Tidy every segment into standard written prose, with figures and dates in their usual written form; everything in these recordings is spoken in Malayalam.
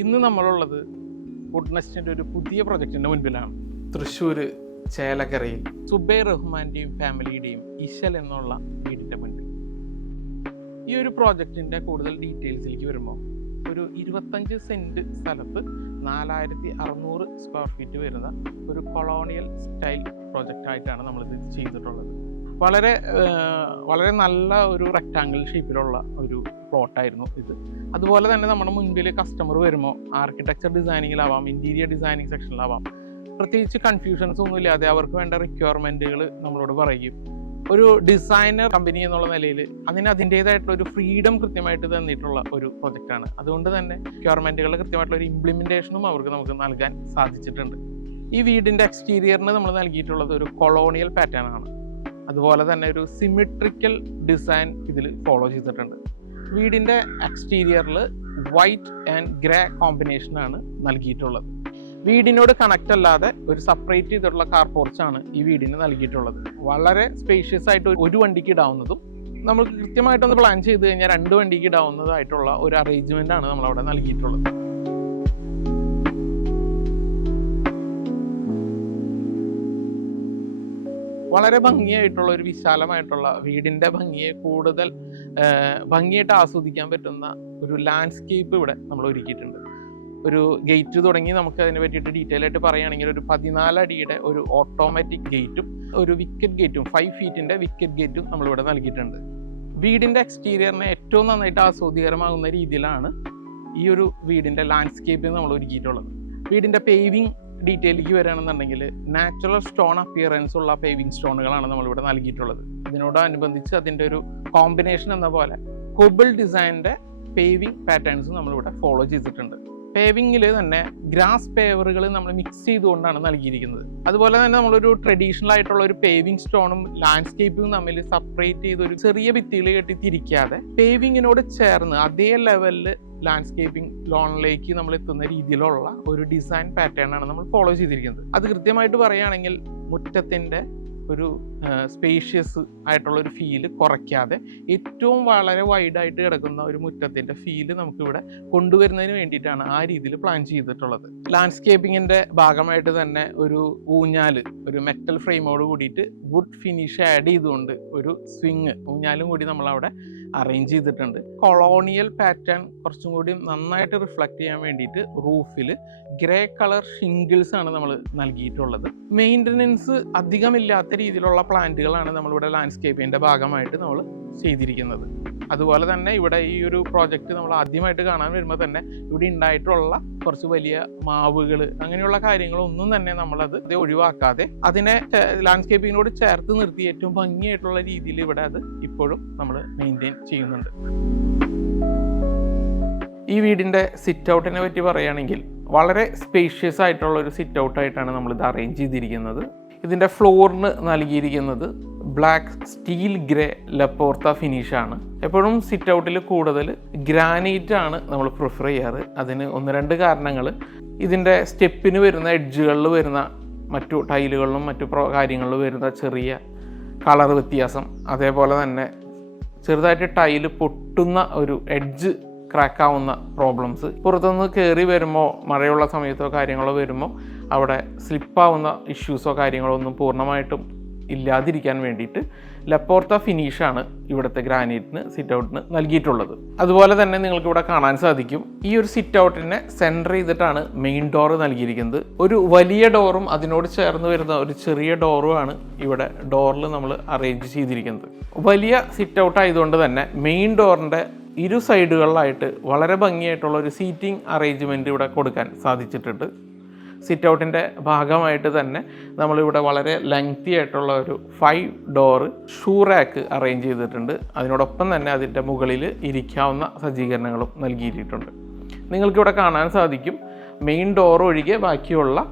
ഇന്ന് നമ്മളുള്ളത് വുഡ് നെസ്റ്റിൻ്റെ ഒരു പുതിയ പ്രൊജക്റ്റിൻ്റെ മുൻപിലാണ്. തൃശ്ശൂർ ചേലക്കരയിൽ സുബൈർ റഹ്മാൻ്റെയും ഫാമിലിയുടെയും ഇശൽ എന്നുള്ള വീടിൻ്റെ മുൻപിൽ. ഈ ഒരു പ്രോജക്റ്റിൻ്റെ കൂടുതൽ ഡീറ്റെയിൽസിലേക്ക് വരുമ്പോൾ ഒരു 25 സെൻറ്റ് സ്ഥലത്ത് 4600 സ്ക്വയർ ഫീറ്റ് വരുന്ന ഒരു കൊളോണിയൽ സ്റ്റൈൽ പ്രോജക്റ്റായിട്ടാണ് നമ്മളിത് ചെയ്തിട്ടുള്ളത്. വളരെ നല്ല ഒരു റെക്റ്റാങ്കിൾ ഷേപ്പിലുള്ള ഒരു പ്ലോട്ടായിരുന്നു ഇത്. അതുപോലെ തന്നെ നമ്മുടെ മുൻപിൽ കസ്റ്റമർ വരുമ്പോൾ ആർക്കിടെക്ചർ ഡിസൈനിങ്ങിലാവാം, ഇൻറ്റീരിയർ ഡിസൈനിങ് സെക്ഷനിലാവാം, പ്രത്യേകിച്ച് കൺഫ്യൂഷൻസ് ഒന്നും ഇല്ലാതെ അവർക്ക് വേണ്ട റിക്വയർമെൻറ്റുകൾ നമ്മളോട് പറയും. ഒരു ഡിസൈനർ കമ്പനി എന്നുള്ള നിലയിൽ അതിൻ്റേതായിട്ടുള്ള ഒരു ഫ്രീഡം കൃത്യമായിട്ട് തന്നിട്ടുള്ള ഒരു പ്രൊജക്റ്റാണ്. അതുകൊണ്ട് തന്നെ റിക്വയർമെൻറ്റുകളുടെ കൃത്യമായിട്ടുള്ള ഒരു ഇംപ്ലിമെൻറ്റേഷനും നമുക്ക് നൽകാൻ സാധിച്ചിട്ടുണ്ട്. ഈ വീടിൻ്റെ എക്സ്റ്റീരിയറിന് നമ്മൾ നൽകിയിട്ടുള്ളത് ഒരു കൊളോണിയൽ പാറ്റേൺ ആണ്. അതുപോലെ തന്നെ ഒരു സിമെട്രിക്കൽ ഡിസൈൻ ഇതിൽ ഫോളോ ചെയ്തിട്ടുണ്ട്. വീടിൻ്റെ എക്സ്റ്റീരിയറിൽ വൈറ്റ് ആൻഡ് ഗ്രേ കോമ്പിനേഷനാണ് നൽകിയിട്ടുള്ളത്. വീടിനോട് കണക്റ്റ് അല്ലാതെ ഒരു സെപ്പറേറ്റ് ചെയ്തിട്ടുള്ള കാർ പോർച്ചാണ് ഈ വീടിന് നൽകിയിട്ടുള്ളത്. വളരെ സ്പേഷ്യസ് ആയിട്ട് ഒരു വണ്ടിക്ക് ഇടാവുന്നതും നമുക്ക് കൃത്യമായിട്ടൊന്ന് പ്ലാൻ ചെയ്ത് കഴിഞ്ഞാൽ 2 വണ്ടിക്ക് ഇടാവുന്നതായിട്ടുള്ള ഒരു അറേഞ്ച്മെൻ്റ് ആണ് നമ്മളവിടെ നൽകിയിട്ടുള്ളത്. വളരെ ഭംഗിയായിട്ടുള്ള ഒരു വിശാലമായിട്ടുള്ള വീടിൻ്റെ ഭംഗിയെ കൂടുതൽ ഭംഗിയായിട്ട് ആസ്വദിക്കാൻ പറ്റുന്ന ഒരു ലാൻഡ്സ്കേപ്പ് ഇവിടെ നമ്മൾ ഒരുക്കിയിട്ടുണ്ട്. ഒരു ഗേറ്റ് തുടങ്ങി നമുക്ക് അതിനെ പറ്റിയിട്ട് ഡീറ്റെയിൽ ആയിട്ട് പറയുകയാണെങ്കിൽ ഒരു 14 അടിയുടെ ഒരു ഓട്ടോമാറ്റിക് ഗേറ്റും ഒരു വിക്കറ്റ് ഗേറ്റും 5 ഫീറ്റിൻ്റെ വിക്കറ്റ് ഗേറ്റും നമ്മളിവിടെ നൽകിയിട്ടുണ്ട്. വീടിൻ്റെ എക്സ്റ്റീരിയറിനെ ഏറ്റവും നന്നായിട്ട് ആസ്വാദികരമാകുന്ന രീതിയിലാണ് ഈ ഒരു വീടിൻ്റെ ലാൻഡ്സ്കേപ്പിൽ നമ്മൾ ഒരുക്കിയിട്ടുള്ളത്. വീടിൻ്റെ പേവിങ് ഡീറ്റെയിലേക്ക് വരികയാണെന്നുണ്ടെങ്കിൽ നാച്ചുറൽ സ്റ്റോൺ അപ്പിയറൻസ് ഉള്ള പേവിങ് സ്റ്റോണുകളാണ് നമ്മളിവിടെ നൽകിയിട്ടുള്ളത്. ഇതിനോടനുബന്ധിച്ച് അതിൻ്റെ ഒരു കോമ്പിനേഷൻ എന്ന പോലെ കൊബിൾ ഡിസൈനിൻ്റെ പേവിങ് പാറ്റേൺസ് നമ്മളിവിടെ ഫോളോ ചെയ്തിട്ടുണ്ട്. പേവിങ്ങിൽ തന്നെ ഗ്രാസ് പേവറുകൾ നമ്മൾ മിക്സ് ചെയ്തുകൊണ്ടാണ് നൽകിയിരിക്കുന്നത്. അതുപോലെ തന്നെ നമ്മളൊരു ട്രഡീഷണൽ ആയിട്ടുള്ള ഒരു പേവിങ് സ്റ്റോണും ലാൻഡ്സ്കേപ്പും തമ്മിൽ സെപ്പറേറ്റ് ചെയ്ത് ഒരു ചെറിയ ഭിത്തികൾ കെട്ടി തിരിക്കാതെ പേവിങ്ങിനോട് ചേർന്ന് അതേ ലെവലിൽ ലാൻഡ്സ്കേപ്പിംഗ് ലോണിലേക്ക് നമ്മൾ എത്തുന്ന രീതിയിലുള്ള ഒരു ഡിസൈൻ പാറ്റേൺ ആണ് നമ്മൾ ഫോളോ ചെയ്തിരിക്കുന്നത്. അത് കൃത്യമായിട്ട് പറയുകയാണെങ്കിൽ മുറ്റത്തിൻ്റെ ഒരു സ്പേഷ്യസ് ആയിട്ടുള്ള ഒരു ഫീല് കുറയ്ക്കാതെ ഏറ്റവും വളരെ വൈഡായിട്ട് കിടക്കുന്ന ഒരു മുറ്റത്തിൻ്റെ ഫീല് നമുക്കിവിടെ കൊണ്ടുവരുന്നതിന് വേണ്ടിയിട്ടാണ് ആ രീതിയിൽ പ്ലാൻ ചെയ്തിട്ടുള്ളത്. ലാൻഡ്സ്കേപ്പിങ്ങിൻ്റെ ഭാഗമായിട്ട് തന്നെ ഒരു ഊഞ്ഞാല്, ഒരു മെറ്റൽ ഫ്രെയിമോട് കൂടിയിട്ട് വുഡ് ഫിനിഷ് ആഡ് ചെയ്തുകൊണ്ട് ഒരു സ്വിങ് ഊഞ്ഞാലും കൂടി നമ്മളവിടെ അറേഞ്ച് ചെയ്തിട്ടുണ്ട്. കൊളോണിയൽ പാറ്റേൺ കുറച്ചും കൂടി നന്നായിട്ട് റിഫ്ലക്റ്റ് ചെയ്യാൻ വേണ്ടിയിട്ട് റൂഫിൽ ഗ്രേ കളർ ഷിംഗിൾസ് ആണ് നമ്മൾ നൽകിയിട്ടുള്ളത്. മെയിൻ്റനൻസ് അധികമില്ലാത്ത രീതിയിലുള്ള പ്ലാന്റുകളാണ് നമ്മളിവിടെ ലാൻഡ്സ്കേപ്പിൻ്റെ ഭാഗമായിട്ട് നമ്മൾ ചെയ്തിരിക്കുന്നത്. അതുപോലെ തന്നെ ഇവിടെ ഈ ഒരു പ്രോജക്റ്റ് നമ്മൾ ആദ്യമായിട്ട് കാണാൻ വരുമ്പോൾ തന്നെ ഇവിടെ ഉണ്ടായിട്ടുള്ള കുറച്ച് വലിയ മാവുകൾ അങ്ങനെയുള്ള കാര്യങ്ങളൊന്നും തന്നെ നമ്മളത് ഒഴിവാക്കാതെ അതിനെ ലാൻഡ്സ്കേപ്പിങ്ങിനോട് ചേർത്ത് നിർത്തി ഏറ്റവും ഭംഗിയായിട്ടുള്ള രീതിയിൽ ഇവിടെ അത് ഇപ്പോഴും നമ്മൾ മെയിൻറ്റെയിൻ ചെയ്യുന്നുണ്ട്. ഈ വീടിൻ്റെ സിറ്റ് ഔട്ടിനെ പറ്റി പറയുകയാണെങ്കിൽ വളരെ സ്പേഷ്യസ് ആയിട്ടുള്ള ഒരു സിറ്റ് ഔട്ടായിട്ടാണ് നമ്മളിത് അറേഞ്ച് ചെയ്തിരിക്കുന്നത്. ഇതിൻ്റെ ഫ്ലോറിന് നൽകിയിരിക്കുന്നത് ബ്ലാക്ക് സ്റ്റീൽ ഗ്രേ ലപ്പോർത്ത ഫിനിഷാണ്. എപ്പോഴും സിറ്റ് ഔട്ടിൽ കൂടുതൽ ഗ്രാനൈറ്റ് ആണ് നമ്മൾ പ്രിഫർ ചെയ്യാറ്. അതിന് 1-2 കാരണങ്ങൾ. ഇതിൻ്റെ സ്റ്റെപ്പിന് വരുന്ന എഡ്ജുകളിൽ വരുന്ന മറ്റു ടൈലുകളിലും മറ്റു കാര്യങ്ങളിലും വരുന്ന ചെറിയ കളർ വ്യത്യാസം, അതേപോലെ തന്നെ ചെറുതായിട്ട് ടൈല് പൊട്ടുന്ന ഒരു എഡ്ജ് ക്രാക്കാവുന്ന പ്രോബ്ലംസ്, പുറത്തുനിന്ന് കയറി വരുമ്പോൾ മഴയുള്ള സമയത്തോ കാര്യങ്ങളോ വരുമ്പോൾ അവിടെ സ്ലിപ്പാവുന്ന ഇഷ്യൂസോ കാര്യങ്ങളോ ഒന്നും പൂർണ്ണമായിട്ടും ഇല്ലാതിരിക്കാൻ വേണ്ടിയിട്ട് ലപ്പോർത്ത ഫിനിഷാണ് ഇവിടുത്തെ ഗ്രാനൈറ്റിന് സിറ്റ് ഔട്ടിന് നൽകിയിട്ടുള്ളത്. അതുപോലെ തന്നെ നിങ്ങൾക്കിവിടെ കാണാൻ സാധിക്കും ഈ ഒരു സിറ്റ് ഔട്ടിനെ സെൻറ്റർ ചെയ്തിട്ടാണ് മെയിൻ ഡോറ് നൽകിയിരിക്കുന്നത്. ഒരു വലിയ ഡോറും അതിനോട് ചേർന്ന് വരുന്ന ഒരു ചെറിയ ഡോറുമാണ് ഇവിടെ ഡോറിൽ നമ്മൾ അറേഞ്ച് ചെയ്തിരിക്കുന്നത്. വലിയ സിറ്റ് ഔട്ട് ആയതുകൊണ്ട് തന്നെ മെയിൻ ഡോറിൻ്റെ ഇരു സൈഡുകളിലായിട്ട് വളരെ ഭംഗിയായിട്ടുള്ള ഒരു സീറ്റിംഗ് അറേഞ്ച്മെൻറ്റ് ഇവിടെ കൊടുക്കാൻ സാധിച്ചിട്ടുണ്ട്. സിറ്റ് ഔട്ടിൻ്റെ ഭാഗമായിട്ട് തന്നെ നമ്മളിവിടെ വളരെ ലെങ്തി ആയിട്ടുള്ള ഒരു 5 ഡോറ് ഷൂ റാക്ക് അറേഞ്ച് ചെയ്തിട്ടുണ്ട്. അതിനോടൊപ്പം തന്നെ അതിൻ്റെ മുകളിൽ ഇരിക്കാവുന്ന സജ്ജീകരണങ്ങളും നൽകിയിട്ടുണ്ട്. നിങ്ങൾക്കിവിടെ കാണാൻ സാധിക്കും മെയിൻ ഡോർ ഒഴികെ ബാക്കിയുള്ള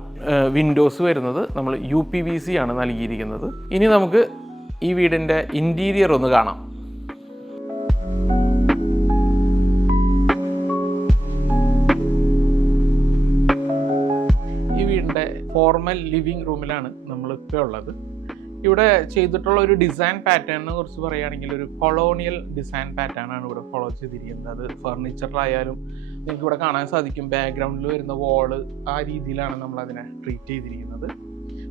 വിൻഡോസ് വരുന്നത് നമ്മൾ UPVC ആണ് നൽകിയിരിക്കുന്നത്. ഇനി നമുക്ക് ഈ വീടിൻ്റെ ഇൻറ്റീരിയർ ഒന്ന് കാണാം. ഫോർമൽ ലിവിങ് റൂമിലാണ് നമ്മളിപ്പോൾ ഉള്ളത്. ഇവിടെ ചെയ്തിട്ടുള്ള ഒരു ഡിസൈൻ പാറ്റേണിനെ കുറിച്ച് പറയുകയാണെങ്കിൽ ഒരു കൊളോണിയൽ ഡിസൈൻ പാറ്റേൺ ആണ് ഇവിടെ ഫോളോ ചെയ്തിരിക്കുന്നത്. അത് ഫർണിച്ചറിലായാലും നിങ്ങൾക്ക് ഇവിടെ കാണാൻ സാധിക്കും ബാക്ക്ഗ്രൗണ്ടിൽ വരുന്ന വാള് ആ രീതിയിലാണ് നമ്മൾ അതിനെ ട്രീറ്റ് ചെയ്തിരിക്കുന്നത്.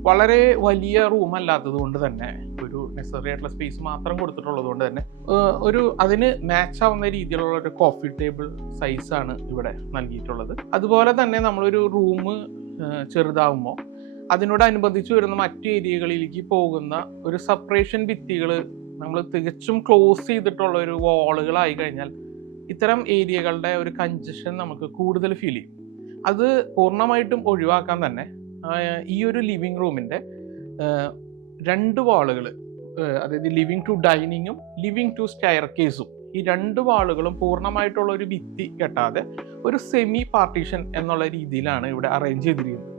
വളരെ വലിയ റൂം അല്ലാത്തത് കൊണ്ട് തന്നെ, ഒരു നെസസറി ആയിട്ടുള്ള സ്പേസ് മാത്രം കൊടുത്തിട്ടുള്ളത് കൊണ്ട് തന്നെ അതിന് മാച്ച് ആവുന്ന രീതിയിലുള്ള ഒരു കോഫി ടേബിൾ സൈസാണ് ഇവിടെ നൽകിയിട്ടുള്ളത്. അതുപോലെ തന്നെ നമ്മളൊരു റൂം ചെറുതാവുമ്പോൾ അതിനോടനുബന്ധിച്ച് വരുന്ന മറ്റു ഏരിയകളിലേക്ക് പോകുന്ന ഒരു സെപ്പറേഷൻ ഭിത്തികൾ നമ്മൾ തികച്ചും ക്ലോസ് ചെയ്തിട്ടുള്ള ഒരു വാളുകളായി കഴിഞ്ഞാൽ ഇത്തരം ഏരിയകളുടെ ഒരു കൺജഷൻ നമുക്ക് കൂടുതൽ ഫീൽ ചെയ്യും. അത് പൂർണ്ണമായിട്ടും ഒഴിവാക്കാൻ തന്നെ ഈ ഒരു ലിവിങ് റൂമിൻ്റെ 2 വാളുകൾ, അതായത് ലിവിങ് ടു ഡൈനിങ്ങും ലിവിങ് ടു സ്റ്റെയർ കേസും, ഈ 2 വാളുകളും പൂർണ്ണമായിട്ടുള്ള ഒരു ഭിത്തി കെട്ടാതെ ഒരു സെമി പാർട്ടീഷൻ എന്നുള്ള രീതിയിലാണ് ഇവിടെ അറേഞ്ച് ചെയ്തിരിക്കുന്നത്.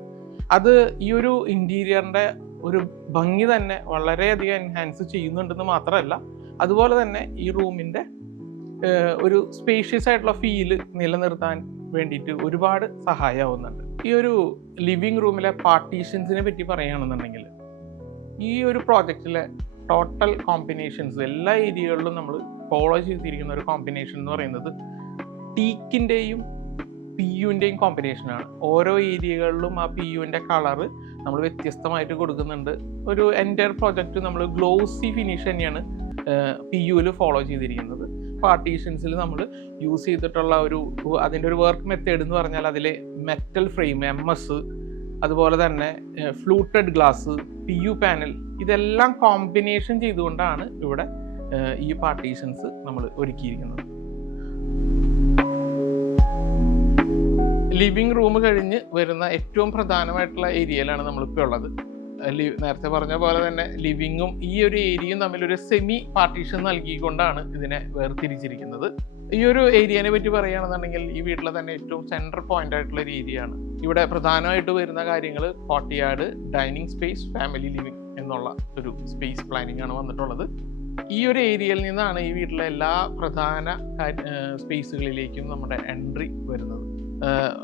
അത് ഈ ഒരു ഇൻറ്റീരിയറിൻ്റെ ഒരു ഭംഗി തന്നെ വളരെയധികം എൻഹാൻസ് ചെയ്യുന്നുണ്ടെന്ന് മാത്രമല്ല, അതുപോലെ തന്നെ ഈ റൂമിൻ്റെ ഒരു സ്പേഷ്യസ് ആയിട്ടുള്ള ഫീല് നിലനിർത്താൻ വേണ്ടിയിട്ട് ഒരുപാട് സഹായമാവുന്നുണ്ട്. ഈ ഒരു ലിവിങ് റൂമിലെ പാർട്ടീഷൻസിനെ പറ്റി പറയുകയാണെന്നുണ്ടെങ്കിൽ, ഈ ഒരു പ്രോജക്റ്റിലെ ടോട്ടൽ കോമ്പിനേഷൻസ് എല്ലാ ഏരിയകളിലും നമ്മൾ ഫോളോ ചെയ്തിരിക്കുന്ന ഒരു കോമ്പിനേഷൻ എന്ന് പറയുന്നത് ടീക്കിൻ്റെയും PU-ൻ്റെയും കോമ്പിനേഷനാണ്. ഓരോ ഏരിയകളിലും ആ PU-ൻ്റെ കളറ് നമ്മൾ വ്യത്യസ്തമായിട്ട് കൊടുക്കുന്നുണ്ട്. ഒരു എൻ്റയർ പ്രോജക്റ്റ് നമ്മൾ ഗ്ലോസി ഫിനിഷ് തന്നെയാണ് PU-ൽ ഫോളോ ചെയ്തിരിക്കുന്നത്. പാർട്ടീഷൻസിൽ നമ്മൾ യൂസ് ചെയ്തിട്ടുള്ള അതിൻ്റെ ഒരു വർക്ക് മെത്തേഡ് എന്ന് പറഞ്ഞാൽ അതിൽ മെറ്റൽ ഫ്രെയിം, MS, അതുപോലെ തന്നെ ഫ്ലൂട്ടഡ് ഗ്ലാസ്, PU പാനൽ, ഇതെല്ലാം കോമ്പിനേഷൻ ചെയ്തുകൊണ്ടാണ് ഇവിടെ ഈ പാർട്ടീഷൻസ് നമ്മൾ ഒരുക്കിയിരിക്കുന്നത്. ലിവിങ് റൂം കഴിഞ്ഞ് വരുന്ന ഏറ്റവും പ്രധാനമായിട്ടുള്ള ഏരിയയിലാണ് നമ്മളിപ്പോൾ ഉള്ളത്. നേരത്തെ പറഞ്ഞ പോലെ തന്നെ ലിവിങ്ങും ഈ ഒരു ഏരിയയും തമ്മിലൊരു സെമി പാർട്ടീഷൻ നൽകിക്കൊണ്ടാണ് ഇതിനെ വേർതിരിച്ചിരിക്കുന്നത്. ഈ ഒരു ഏരിയനെ പറ്റി പറയുകയാണെന്നുണ്ടെങ്കിൽ ഈ വീട്ടിലെ തന്നെ ഏറ്റവും സെൻട്രൽ പോയിന്റ് ആയിട്ടുള്ള ഒരു ഏരിയയാണ്. ഇവിടെ പ്രധാനമായിട്ട് വരുന്ന കാര്യങ്ങൾ courtyard, dining space, family living എന്നുള്ള ഒരു സ്പേസ് പ്ലാനിങ് ആണ് വന്നിട്ടുള്ളത്. ഈ ഒരു ഏരിയയിൽ നിന്നാണ് ഈ വീട്ടിലെ എല്ലാ പ്രധാന സ്പേസുകളിലേക്കും നമ്മുടെ എൻട്രി വരുന്നത്.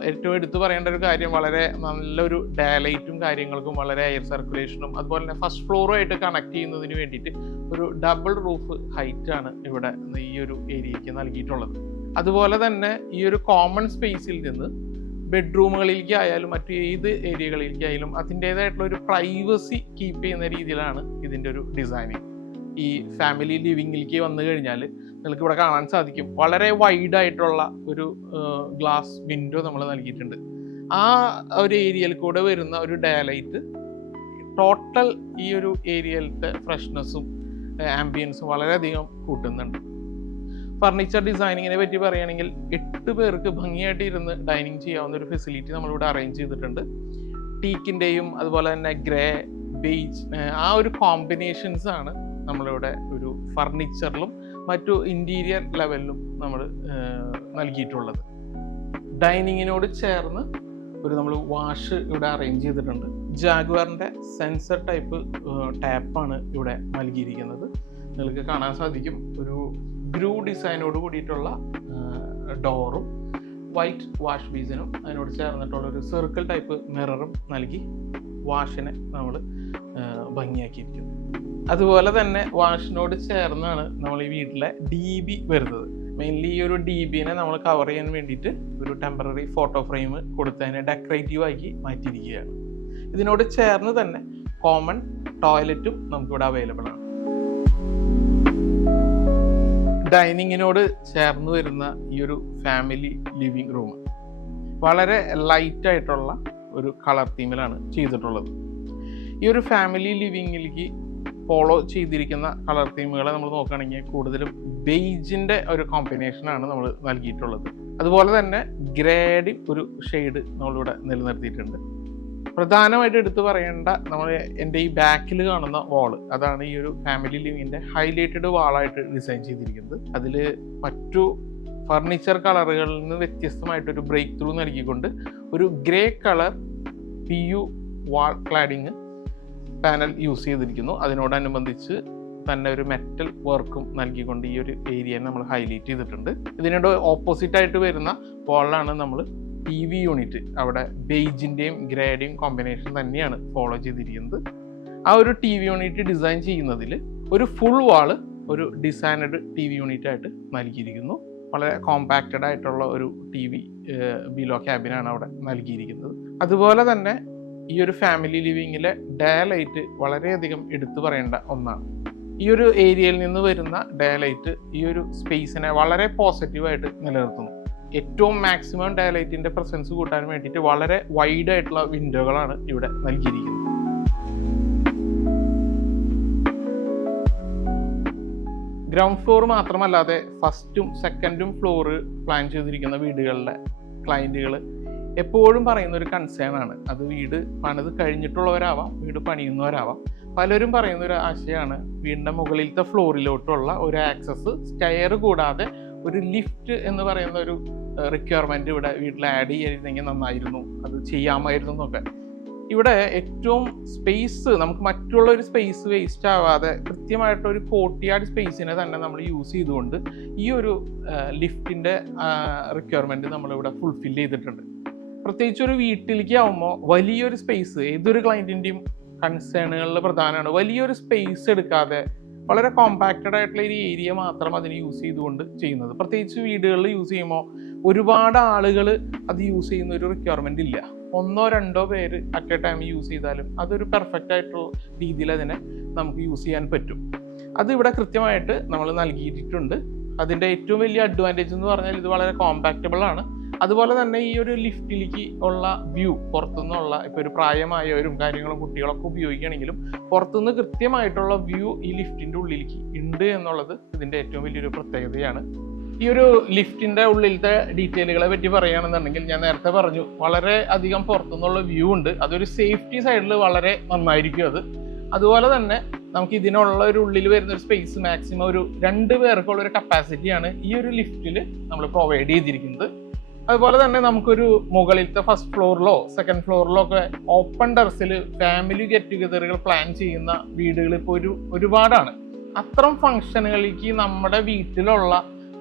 ഏറ്റവും എടുത്തു പറയേണ്ട ഒരു കാര്യം, വളരെ നല്ലൊരു ഡയലൈറ്റും കാര്യങ്ങൾക്കും വളരെ എയർ സർക്കുലേഷനും അതുപോലെ തന്നെ ഫസ്റ്റ് ഫ്ലോറുമായിട്ട് കണക്ട് ചെയ്യുന്നതിന് വേണ്ടിയിട്ട് ഒരു ഡബിൾ റൂഫ് ഹൈറ്റാണ് ഇവിടെ ഈ ഒരു ഏരിയയ്ക്ക് നൽകിയിട്ടുള്ളത്. അതുപോലെ തന്നെ ഈ ഒരു കോമൺ സ്പേസിൽ നിന്ന് ബെഡ്റൂമുകളിലേക്കായാലും മറ്റു ഏത് ഏരിയകളിലേക്കായാലും അതിൻ്റേതായിട്ടുള്ള ഒരു പ്രൈവസി കീപ്പ് ചെയ്യുന്ന രീതിയിലാണ് ഇതിൻ്റെ ഒരു ഡിസൈനിങ്. ഈ ഫാമിലി ലിവിങ്ങിലേക്ക് വന്നു കഴിഞ്ഞാൽ നിങ്ങൾക്ക് ഇവിടെ കാണാൻ സാധിക്കും വളരെ വൈഡായിട്ടുള്ള ഒരു ഗ്ലാസ് വിൻഡോ നമ്മൾ നൽകിയിട്ടുണ്ട്. ആ ഒരു ഏരിയയിൽ കൂടെ വരുന്ന ഒരു ഡയലൈറ്റ് ടോട്ടൽ ഈ ഒരു ഏരിയയിലത്തെ ഫ്രഷ്നെസ്സും ആംബിയൻസും വളരെയധികം കൂട്ടുന്നുണ്ട്. ഫർണിച്ചർ ഡിസൈനിങ്ങിനെ പറ്റി പറയുകയാണെങ്കിൽ 8 പേർക്ക് ഭംഗിയായിട്ട് ഇരുന്ന് ഡൈനിങ് ചെയ്യാവുന്ന ഒരു ഫെസിലിറ്റി നമ്മളിവിടെ അറേഞ്ച് ചെയ്തിട്ടുണ്ട്. ടീക്കിൻ്റെയും അതുപോലെ തന്നെ ഗ്രേ, ബേജ്, ആ ഒരു കോമ്പിനേഷൻസ് ആണ് നമ്മളിവിടെ ഒരു ഫർണിച്ചറിലും മറ്റു ഇൻറ്റീരിയർ ലെവലിലും നമ്മൾ നൽകിയിട്ടുള്ളത്. ഡൈനിങ്ങിനോട് ചേർന്ന് നമ്മൾ വാഷ് ഇവിടെ അറേഞ്ച് ചെയ്തിട്ടുണ്ട്. ജാഗ്വാറിൻ്റെ സെൻസർ ടൈപ്പ് ടാപ്പാണ് ഇവിടെ നൽകിയിരിക്കുന്നത്. നിങ്ങൾക്ക് കാണാൻ സാധിക്കും ഒരു ഗ്രൂ ഡിസൈനോട് കൂടിയിട്ടുള്ള ഡോറും വൈറ്റ് വാഷ് ബേസിനും അതിനോട് ചേർന്നിട്ടുള്ള ഒരു സർക്കിൾ ടൈപ്പ് മിററും നൽകി വാഷിനെ നമ്മൾ ഭംഗിയാക്കിയിരിക്കുന്നു. അതുപോലെ തന്നെ വാഷിനോട് ചേർന്നാണ് നമ്മൾ ഈ വീട്ടിലെ DB വരുന്നത്. മെയിൻലി ഈ ഒരു DBനെ നമ്മൾ കവർ ചെയ്യാൻ വേണ്ടിയിട്ട് ഒരു ടെമ്പററി ഫോട്ടോ ഫ്രെയിം കൊടുത്തതിനെ ഡെക്കറേറ്റീവ് ആക്കി മാറ്റിയിരിക്കുകയാണ്. ഇതിനോട് ചേർന്ന് തന്നെ കോമൺ ടോയ്ലറ്റും നമുക്കിവിടെ അവൈലബിൾ ആണ്. ഡൈനിങ്ങിനോട് ചേർന്ന് വരുന്ന ഈ ഒരു ഫാമിലി ലിവിങ് റൂം വളരെ ലൈറ്റ് ആയിട്ടുള്ള ഒരു കളർ തീമിലാണ് ചെയ്തിട്ടുള്ളത്. ഈ ഒരു ഫാമിലി ലിവിങ്ങിലേക്ക് ഫോളോ ചെയ്തിരിക്കുന്ന കളർ തീമുകളെ നമ്മൾ നോക്കുകയാണെങ്കിൽ കൂടുതലും ബേജിൻ്റെ ഒരു കോമ്പിനേഷനാണ് നമ്മൾ നൽകിയിട്ടുള്ളത്. അതുപോലെ തന്നെ ഗ്രേഡ് ഒരു ഷെയ്ഡ് നമ്മളിവിടെ നിലനിർത്തിയിട്ടുണ്ട്. പ്രധാനമായിട്ട് എടുത്തു പറയേണ്ട എൻ്റെ ഈ ബാക്കിൽ കാണുന്ന വാള്, അതാണ് ഈ ഒരു ഫാമിലി ലിവിങ്ങിൻ്റെ ഹൈലൈറ്റഡ് വാളായിട്ട് ഡിസൈൻ ചെയ്തിരിക്കുന്നത്. അതിൽ മറ്റു ഫർണിച്ചർ കളറുകളിൽ നിന്ന് വ്യത്യസ്തമായിട്ടൊരു ബ്രേക്ക് ത്രൂ നൽകിക്കൊണ്ട് ഒരു ഗ്രേ കളർ PU വാൾ ക്ലാഡിങ് പാനൽ യൂസ് ചെയ്തിരിക്കുന്നു. അതിനോടനുബന്ധിച്ച് തന്നെ ഒരു മെറ്റൽ വർക്കും നൽകിക്കൊണ്ട് ഈ ഒരു ഏരിയയെ നമ്മൾ ഹൈലൈറ്റ് ചെയ്തിട്ടുണ്ട്. ഇതിനോട് ഓപ്പോസിറ്റ് ആയിട്ട് വരുന്ന വാളിലാണ് നമ്മൾ TV യൂണിറ്റ്, അവിടെ ബേജിൻ്റെയും ഗ്രേയുടെയും കോമ്പിനേഷൻ തന്നെയാണ് ഫോളോ ചെയ്തിരിക്കുന്നത്. ആ ഒരു TV യൂണിറ്റ് ഡിസൈൻ ചെയ്യുന്നതിൽ ഒരു ഫുൾ വാള് ഒരു ഡിസൈനഡ് TV യൂണിറ്റ് ആയിട്ട് നൽകിയിരിക്കുന്നു. വളരെ കോമ്പാക്റ്റഡ് ആയിട്ടുള്ള ഒരു TV ബിലോ ക്യാബിനാണ് അവിടെ നൽകിയിരിക്കുന്നത്. അതുപോലെ തന്നെ ഈ ഒരു ഫാമിലി ലിവിങ്ങിലെ ഡയലൈറ്റ് വളരെയധികം എടുത്തു പറയേണ്ട ഒന്നാണ്. ഈ ഒരു ഏരിയയിൽ നിന്ന് വരുന്ന ഡയലൈറ്റ് ഈ ഒരു സ്പേസിനെ വളരെ പോസിറ്റീവായിട്ട് നിലനിർത്തുന്നു. ഏറ്റവും മാക്സിമം ഡയലൈറ്റിൻ്റെ പ്രസൻസ് കൂട്ടാൻ വേണ്ടിയിട്ട് വളരെ വൈഡ് ആയിട്ടുള്ള വിൻഡോകളാണ് ഇവിടെ നൽകിയിരിക്കുന്നത്. ഗ്രൗണ്ട് ഫ്ലോർ മാത്രമല്ലാതെ ഫസ്റ്റും സെക്കൻഡും ഫ്ലോറ് പ്ലാൻ ചെയ്തിരിക്കുന്ന വീടുകളിലെ ക്ലയൻറ്റുകൾ എപ്പോഴും പറയുന്ന ഒരു കൺസേൺ ആണ്. അത് വീട് പണിത് കഴിഞ്ഞിട്ടുള്ളവരാവാം, വീട് പണിയുന്നവരാവാം. പലരും പറയുന്ന ഒരു ആശയമാണ് വീടിൻ്റെ മുകളിലത്തെ ഫ്ലോറിലോട്ടുള്ള ഒരു ആക്സസ് സ്റ്റെയർ കൂടാതെ ഒരു ലിഫ്റ്റ് എന്ന് പറയുന്ന ഒരു റിക്വയർമെൻറ്റ് ഇവിടെ വീട്ടിൽ ആഡ് ചെയ്തിരുന്നെങ്കിൽ നന്നായിരുന്നു, അത് ചെയ്യാമായിരുന്നു എന്നൊക്കെ. ഇവിടെ ഏറ്റവും സ്പേസ് നമുക്ക് മറ്റുള്ള ഒരു സ്പേസ് വേസ്റ്റ് ആവാതെ കൃത്യമായിട്ടൊരു കോർട്ട്യാർഡ് സ്പേസിനെ തന്നെ നമ്മൾ യൂസ് ചെയ്തുകൊണ്ട് ഈ ഒരു ലിഫ്റ്റിൻ്റെ റിക്വയർമെൻറ്റ് നമ്മളിവിടെ ഫുൾഫിൽ ചെയ്തിട്ടുണ്ട്. പ്രത്യേകിച്ച് ഒരു വീട്ടിലേക്ക് ആവുമ്പോൾ വലിയൊരു സ്പേസ് ഏതൊരു ക്ലയൻറ്റിൻ്റെയും കൺസേണുകളിൽ പ്രധാനമാണ്. വലിയൊരു സ്പേസ് എടുക്കാതെ വളരെ കോമ്പാക്റ്റഡ് ആയിട്ടുള്ള ഒരു ഏരിയ മാത്രം അതിന് യൂസ് ചെയ്തുകൊണ്ട് ചെയ്യുന്നത്. പ്രത്യേകിച്ച് വീടുകളിൽ യൂസ് ചെയ്യുമ്പോൾ ഒരുപാട് ആളുകൾ അത് യൂസ് ചെയ്യുന്ന ഒരു റിക്വയർമെൻ്റ് ഇല്ല. 1-2 പേര് അറ്റ് എ ടൈം യൂസ് ചെയ്താലും അതൊരു പെർഫെക്റ്റ് ആയിട്ടുള്ള രീതിയിൽ അതിനെ നമുക്ക് യൂസ് ചെയ്യാൻ പറ്റും. അത് ഇവിടെ കൃത്യമായിട്ട് നമ്മൾ നൽകിയിട്ടുണ്ട്. അതിൻ്റെ ഏറ്റവും വലിയ അഡ്വാൻറ്റേജ് എന്ന് പറഞ്ഞാൽ ഇത് വളരെ കോമ്പാക്റ്റബിൾ ആണ്. അതുപോലെ തന്നെ ഈ ഒരു ലിഫ്റ്റിലേക്ക് ഉള്ള വ്യൂ പുറത്തുനിന്നുള്ള ഇപ്പോൾ ഒരു പ്രായമായവരും കാര്യങ്ങളും കുട്ടികളൊക്കെ ഉപയോഗിക്കുകയാണെങ്കിലും പുറത്തുനിന്ന് കൃത്യമായിട്ടുള്ള വ്യൂ ഈ ലിഫ്റ്റിൻ്റെ ഉള്ളിലേക്ക് ഉണ്ട് എന്നുള്ളത് ഇതിൻ്റെ ഏറ്റവും വലിയൊരു പ്രത്യേകതയാണ്. ഈ ഒരു ലിഫ്റ്റിൻ്റെ ഉള്ളിലത്തെ ഡീറ്റെയിലുകളെ പറ്റി പറയുകയാണെന്നുണ്ടെങ്കിൽ ഞാൻ നേരത്തെ പറഞ്ഞു വളരെ അധികം പുറത്തുനിന്നുള്ള വ്യൂ ഉണ്ട്. അതൊരു സേഫ്റ്റി സൈഡിൽ വളരെ നന്നായിരിക്കും അത്. അതുപോലെ തന്നെ നമുക്ക് ഇതിനുള്ള ഒരു ഉള്ളിൽ വരുന്ന ഒരു സ്പേസ് മാക്സിമം ഒരു 2 പേർക്കുള്ള ഒരു കപ്പാസിറ്റിയാണ് ഈ ഒരു ലിഫ്റ്റിൽ നമ്മൾ പ്രൊവൈഡ് ചെയ്തിരിക്കുന്നത്. അതുപോലെ തന്നെ നമുക്കൊരു മുകളിലത്തെ ഫസ്റ്റ് ഫ്ലോറിലോ സെക്കൻഡ് ഫ്ലോറിലോ ഒക്കെ ഓപ്പൺ ടെറസിൽ ഫാമിലി ഗെറ്റ് ടുഗദറുകൾ പ്ലാൻ ചെയ്യുന്ന വീടുകൾ ഇപ്പോൾ ഒരുപാടാണ്. അത്തരം ഫംഗ്ഷനുകളിലേക്ക് നമ്മുടെ വീട്ടിലുള്ള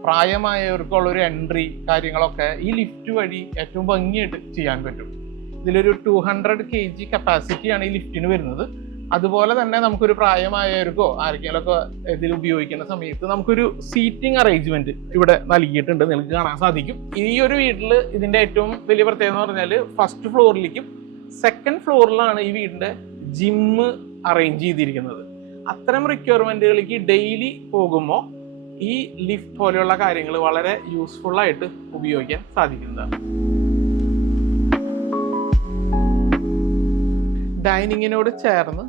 പ്രായമായവർക്കുള്ള ഒരു എൻട്രി കാര്യങ്ങളൊക്കെ ഈ ലിഫ്റ്റ് വഴി ഏറ്റവും ഭംഗിയായിട്ട് ചെയ്യാൻ പറ്റും. ഇതിലൊരു 200 kg കപ്പാസിറ്റിയാണ് ഈ ലിഫ്റ്റിന് വരുന്നത്. അതുപോലെ തന്നെ നമുക്കൊരു പ്രായമായവർക്കോ ആർക്കെങ്കിലുമൊക്കെ ഇതിൽ ഉപയോഗിക്കുന്ന സമയത്ത് നമുക്കൊരു സീറ്റിംഗ് അറേഞ്ച്മെന്റ് ഇവിടെ നൽകിയിട്ടുണ്ട്, നിങ്ങൾക്ക് കാണാൻ സാധിക്കും. ഈ ഒരു വീട്ടിൽ ഇതിന്റെ ഏറ്റവും വലിയ പ്രത്യേകത എന്ന് പറഞ്ഞാൽ ഫസ്റ്റ് ഫ്ലോറിലേക്കും സെക്കൻഡ് ഫ്ലോറിലാണ് ഈ വീടിന്റെ ജിമ്മ് അറേഞ്ച് ചെയ്തിരിക്കുന്നത്. അത്തരം റിക്വയർമെന്റുകളിലേക്ക് ഡെയിലി പോകുമ്പോൾ ഈ ലിഫ്റ്റ് പോലെയുള്ള കാര്യങ്ങൾ വളരെ യൂസ്ഫുൾ ആയിട്ട് ഉപയോഗിക്കാൻ സാധിക്കുന്നതാണ്. ഡൈനിങ്ങിനോട് ചേർന്ന്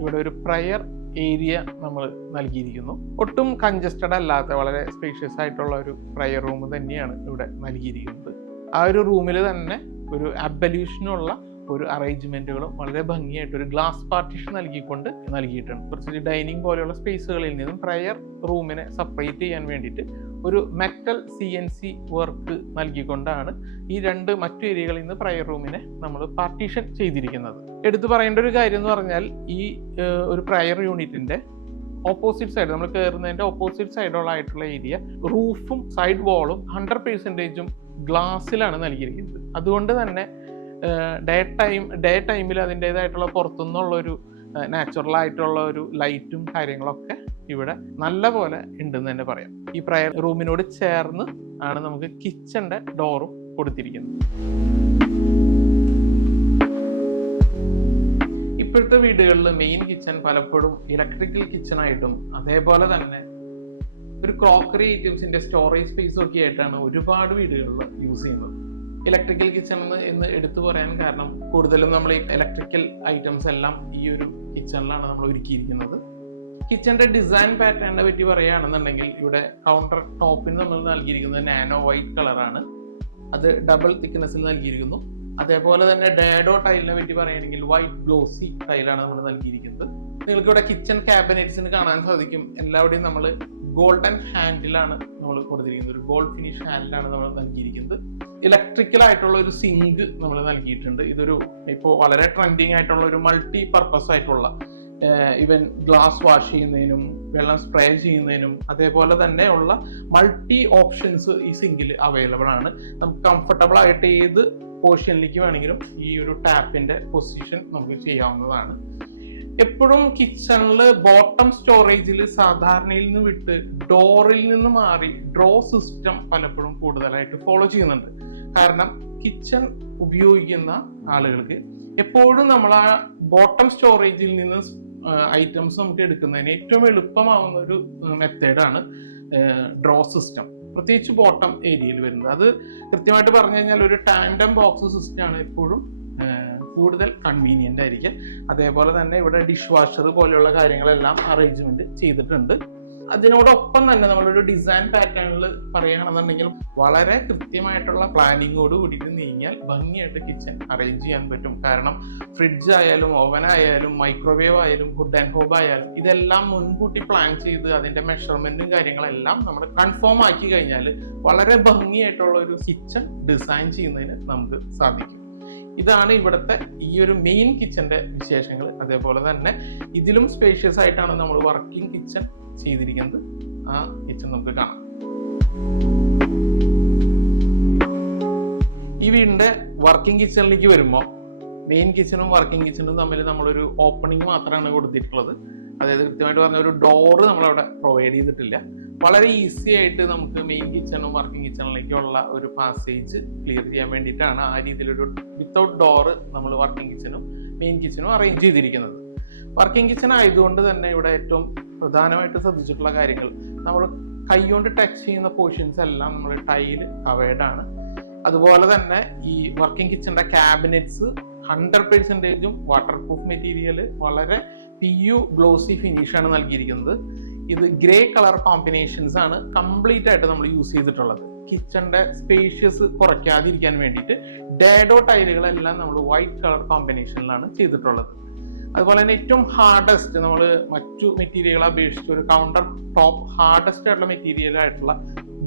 ഇവിടെ ഒരു പ്രയർ ഏരിയ നമ്മൾ നൽകിയിരിക്കുന്നു. ഒട്ടും കൺജസ്റ്റഡ് അല്ലാത്ത വളരെ സ്പേഷ്യസ് ആയിട്ടുള്ള ഒരു പ്രയർ റൂം തന്നെയാണ് ഇവിടെ നൽകിയിരിക്കുന്നത്. ആ ഒരു റൂമിൽ തന്നെ ഒരു അബ്ബല്യൂഷനുള്ള ഒരു അറേഞ്ച്മെന്റുകളും വളരെ ഭംഗിയായിട്ട് ഒരു ഗ്ലാസ് പാർട്ടീഷൻ നൽകിയിട്ടുണ്ട്. കുറച്ച് ഡൈനിങ് പോലെയുള്ള സ്പേസുകളിൽ നിന്നും പ്രയർ റൂമിനെ സെപ്പറേറ്റ് ചെയ്യാൻ വേണ്ടിയിട്ട് ഒരു മെറ്റൽ CNC വർക്ക് നൽകിക്കൊണ്ടാണ് ഈ 2 മറ്റു ഏരിയകളിൽ നിന്ന് പ്രയർ റൂമിനെ നമ്മൾ പാർട്ടീഷൻ ചെയ്തിരിക്കുന്നത്. എടുത്തു പറയേണ്ട ഒരു കാര്യം എന്ന് പറഞ്ഞാൽ ഈ ഒരു പ്രയർ യൂണിറ്റിന്റെ ഓപ്പോസിറ്റ് സൈഡ് നമ്മൾ കയറുന്നതിന്റെ ഓപ്പോസിറ്റ് സൈഡുള്ളായിട്ടുള്ള ഏരിയ റൂഫും സൈഡ് വാളും 100% ഗ്ലാസ്സിലാണ് നൽകിയിരിക്കുന്നത്. അതുകൊണ്ട് തന്നെ ഡേ ടൈമിൽ അതിൻ്റെതായിട്ടുള്ള പുറത്തുനിന്നുള്ളൊരു നാച്ചുറൽ ആയിട്ടുള്ള ഒരു ലൈറ്റും കാര്യങ്ങളൊക്കെ ഇവിടെ നല്ല പോലെ ഉണ്ടെന്ന് തന്നെ പറയാം. ഈ പ്രയർ റൂമിനോട് ചേർന്ന് ആണ് നമുക്ക് കിച്ചന്റെ ഡോറും കൊടുത്തിരിക്കുന്നത്. ഇപ്പോഴത്തെ വീടുകളിൽ മെയിൻ കിച്ചൺ പലപ്പോഴും ഇലക്ട്രിക്കൽ കിച്ചണായിട്ടും അതേപോലെ തന്നെ ഒരു ക്രോക്കറി ഐറ്റംസിന്റെ സ്റ്റോറേജ് സ്പേസും ഒക്കെ ആയിട്ടാണ് ഒരുപാട് വീടുകളിൽ യൂസ് ചെയ്യുന്നത്. ഇലക്ട്രിക്കൽ കിച്ചൺ എന്ന് എടുത്തു പറയാൻ കാരണം കൂടുതലും നമ്മൾ ഈ ഇലക്ട്രിക്കൽ ഐറ്റംസ് എല്ലാം ഈ ഒരു കിച്ചണിലാണ് നമ്മൾ ഒരുക്കിയിരിക്കുന്നത്. കിച്ചന്റെ ഡിസൈൻ പാറ്റേണിനെ പറ്റി പറയുകയാണെന്നുണ്ടെങ്കിൽ ഇവിടെ കൗണ്ടർ ടോപ്പിന് നമ്മൾ നൽകിയിരിക്കുന്നത് നാനോ വൈറ്റ് കളറാണ്. അത് ഡബിൾ തിക്നെസ്സിൽ നൽകിയിരിക്കുന്നു. അതേപോലെ തന്നെ ഡാഡോ ടൈലിനെ പറ്റി പറയുകയാണെങ്കിൽ വൈറ്റ് ഗ്ലോസി ടൈലാണ് നമ്മൾ നൽകിയിരിക്കുന്നത്. നിങ്ങൾക്ക് ഇവിടെ കിച്ചൺ ക്യാബിനറ്റ്സിന് കാണാൻ സാധിക്കും എല്ലാവിടെയും നമ്മൾ ഗോൾഡൻ ഹാൻഡിലാണ് നമ്മൾ കൊടുത്തിരിക്കുന്നത്. ഒരു ഗോൾഡ് ഫിനിഷ് ഹാൻഡിലാണ് നമ്മൾ നൽകിയിരിക്കുന്നത്. ഇലക്ട്രിക്കൽ ആയിട്ടുള്ള ഒരു സിങ്ക് നമ്മൾ നൽകിയിട്ടുണ്ട്. ഇതൊരു ഇപ്പോൾ വളരെ ട്രെൻഡിങ് ആയിട്ടുള്ള ഒരു മൾട്ടി പർപ്പസ് ആയിട്ടുള്ള ഈവൻ ഗ്ലാസ് വാഷ് ചെയ്യുന്നതിനും വെള്ളം സ്പ്രേ ചെയ്യുന്നതിനും അതേപോലെ തന്നെ ഉള്ള മൾട്ടി ഓപ്ഷൻസ് ഈ സിങ്കിൽ അവൈലബിൾ ആണ്. നമുക്ക് കംഫർട്ടബിൾ ആയിട്ട് ഏത് പോർഷനിലേക്ക് വേണമെങ്കിലും ഈ ഒരു ടാപ്പിന്റെ പൊസിഷൻ നമുക്ക് ചെയ്യാവുന്നതാണ്. എപ്പോഴും കിച്ചണിൽ ബോട്ടം സ്റ്റോറേജിൽ സാധാരണയിൽ നിന്ന് വിട്ട് ഡോറിൽ നിന്ന് മാറി ഡ്രോ സിസ്റ്റം പലപ്പോഴും കൂടുതലായിട്ട് ഫോളോ ചെയ്യുന്നുണ്ട്. കാരണം കിച്ചൺ ഉപയോഗിക്കുന്ന ആളുകൾക്ക് എപ്പോഴും നമ്മൾ ആ ബോട്ടം സ്റ്റോറേജിൽ നിന്ന് ഐറ്റംസ് നമുക്ക് എടുക്കുന്നതിന് ഏറ്റവും എളുപ്പമാവുന്ന ഒരു മെത്തേഡാണ് ഡ്രോ സിസ്റ്റം, പ്രത്യേകിച്ച് ബോട്ടം ഏരിയയിൽ വരുന്നത്. അത് കൃത്യമായിട്ട് പറഞ്ഞു കഴിഞ്ഞാൽ ഒരു ടാൻഡം ബോക്സ് സിസ്റ്റമാണ് എപ്പോഴും കൂടുതൽ കൺവീനിയൻ്റ് ആയിരിക്കും. അതേപോലെ തന്നെ ഇവിടെ ഡിഷ് വാഷർ പോലെയുള്ള കാര്യങ്ങളെല്ലാം അറേഞ്ച്മെന്റ് ചെയ്തിട്ടുണ്ട്. അതിനോടൊപ്പം തന്നെ നമ്മളൊരു ഡിസൈൻ പാറ്റേണിൽ പറയുകയാണെന്നുണ്ടെങ്കിൽ വളരെ കൃത്യമായിട്ടുള്ള പ്ലാനിങ്ങോട് കൂടിയിട്ട് നീങ്ങിയാൽ ഭംഗിയായിട്ട് കിച്ചൺ അറേഞ്ച് ചെയ്യാൻ പറ്റും. കാരണം ഫ്രിഡ്ജ് ആയാലും ഓവൻ ആയാലും മൈക്രോവേവ് ആയാലും ഫുഡ് ആൻഡ് ഹോബ് ആയാലും ഇതെല്ലാം മുൻകൂട്ടി പ്ലാൻ ചെയ്ത് അതിൻ്റെ മെഷർമെൻറ്റും കാര്യങ്ങളെല്ലാം നമ്മൾ കൺഫേം ആക്കി കഴിഞ്ഞാൽ വളരെ ഭംഗിയായിട്ടുള്ള ഒരു കിച്ചൺ ഡിസൈൻ ചെയ്യുന്നതിന് നമുക്ക് സാധിക്കും. ഇതാണ് ഇവിടുത്തെ ഈ ഒരു മെയിൻ കിച്ചന്റെ വിശേഷങ്ങൾ. അതേപോലെ തന്നെ ഇതിലും സ്പേഷ്യസ് ആയിട്ടാണ് നമ്മൾ വർക്കിംഗ് കിച്ചൺ ചെയ്തിരിക്കുന്നത്. ആ കിച്ചൺ നമുക്ക് കാണാം. ഈ വീടിന്റെ വർക്കിംഗ് കിച്ചണിലേക്ക് വരുമ്പോൾ മെയിൻ കിച്ചണും വർക്കിംഗ് കിച്ചണും തമ്മിൽ നമ്മളൊരു ഓപ്പണിംഗ് മാത്രമാണ് കൊടുത്തിട്ടുള്ളത്. അതായത് കൃത്യമായിട്ട് പറഞ്ഞ ഒരു ഡോറ് നമ്മളവിടെ പ്രൊവൈഡ് ചെയ്തിട്ടില്ല. വളരെ ഈസി ആയിട്ട് നമുക്ക് മെയിൻ കിച്ചണും വർക്കിംഗ് കിച്ചണിലേക്കുള്ള ഒരു പാസേജ് ക്ലിയർ ചെയ്യാൻ വേണ്ടിയിട്ടാണ് ആ രീതിയിലൊരു വിത്തൗട്ട് ഡോറ് നമ്മൾ വർക്കിംഗ് കിച്ചണും മെയിൻ കിച്ചണും അറേഞ്ച് ചെയ്തിരിക്കുന്നത്. വർക്കിംഗ് കിച്ചൺ ആയതുകൊണ്ട് തന്നെ ഇവിടെ ഏറ്റവും പ്രധാനമായിട്ട് ശ്രദ്ധിച്ചിട്ടുള്ള കാര്യങ്ങൾ, നമ്മൾ കൈകൊണ്ട് ടച്ച് ചെയ്യുന്ന പോർഷൻസ് എല്ലാം നമ്മൾ ടൈല് കവേർഡ് ആണ്. അതുപോലെ തന്നെ ഈ വർക്കിംഗ് കിച്ചണിന്റെ ക്യാബിനറ്റ്സ് 100% വാട്ടർ പ്രൂഫ് മെറ്റീരിയൽ, വളരെ PU ഗ്ലോസി ഫിനിഷാണ് നൽകിയിരിക്കുന്നത്. ഇത് ഗ്രേ കളർ കോമ്പിനേഷൻസ് ആണ് കംപ്ലീറ്റ് ആയിട്ട് നമ്മൾ യൂസ് ചെയ്തിട്ടുള്ളത്. കിച്ചണിന്റെ സ്പേഷ്യസ് കുറയ്ക്കാതിരിക്കാൻ വേണ്ടിയിട്ട് ഡാഡോ ടൈലുകളെല്ലാം നമ്മൾ വൈറ്റ് കളർ കോമ്പിനേഷനിലാണ് ചെയ്തിട്ടുള്ളത്. അതുപോലെ തന്നെ ഏറ്റവും ഹാർഡസ്റ്റ്, നമ്മൾ മറ്റു മെറ്റീരിയലുകളെ അപേക്ഷിച്ച് ഒരു കൗണ്ടർ ടോപ്പ് ഹാർഡസ്റ്റ് ആയിട്ടുള്ള മെറ്റീരിയൽ ആയിട്ടുള്ള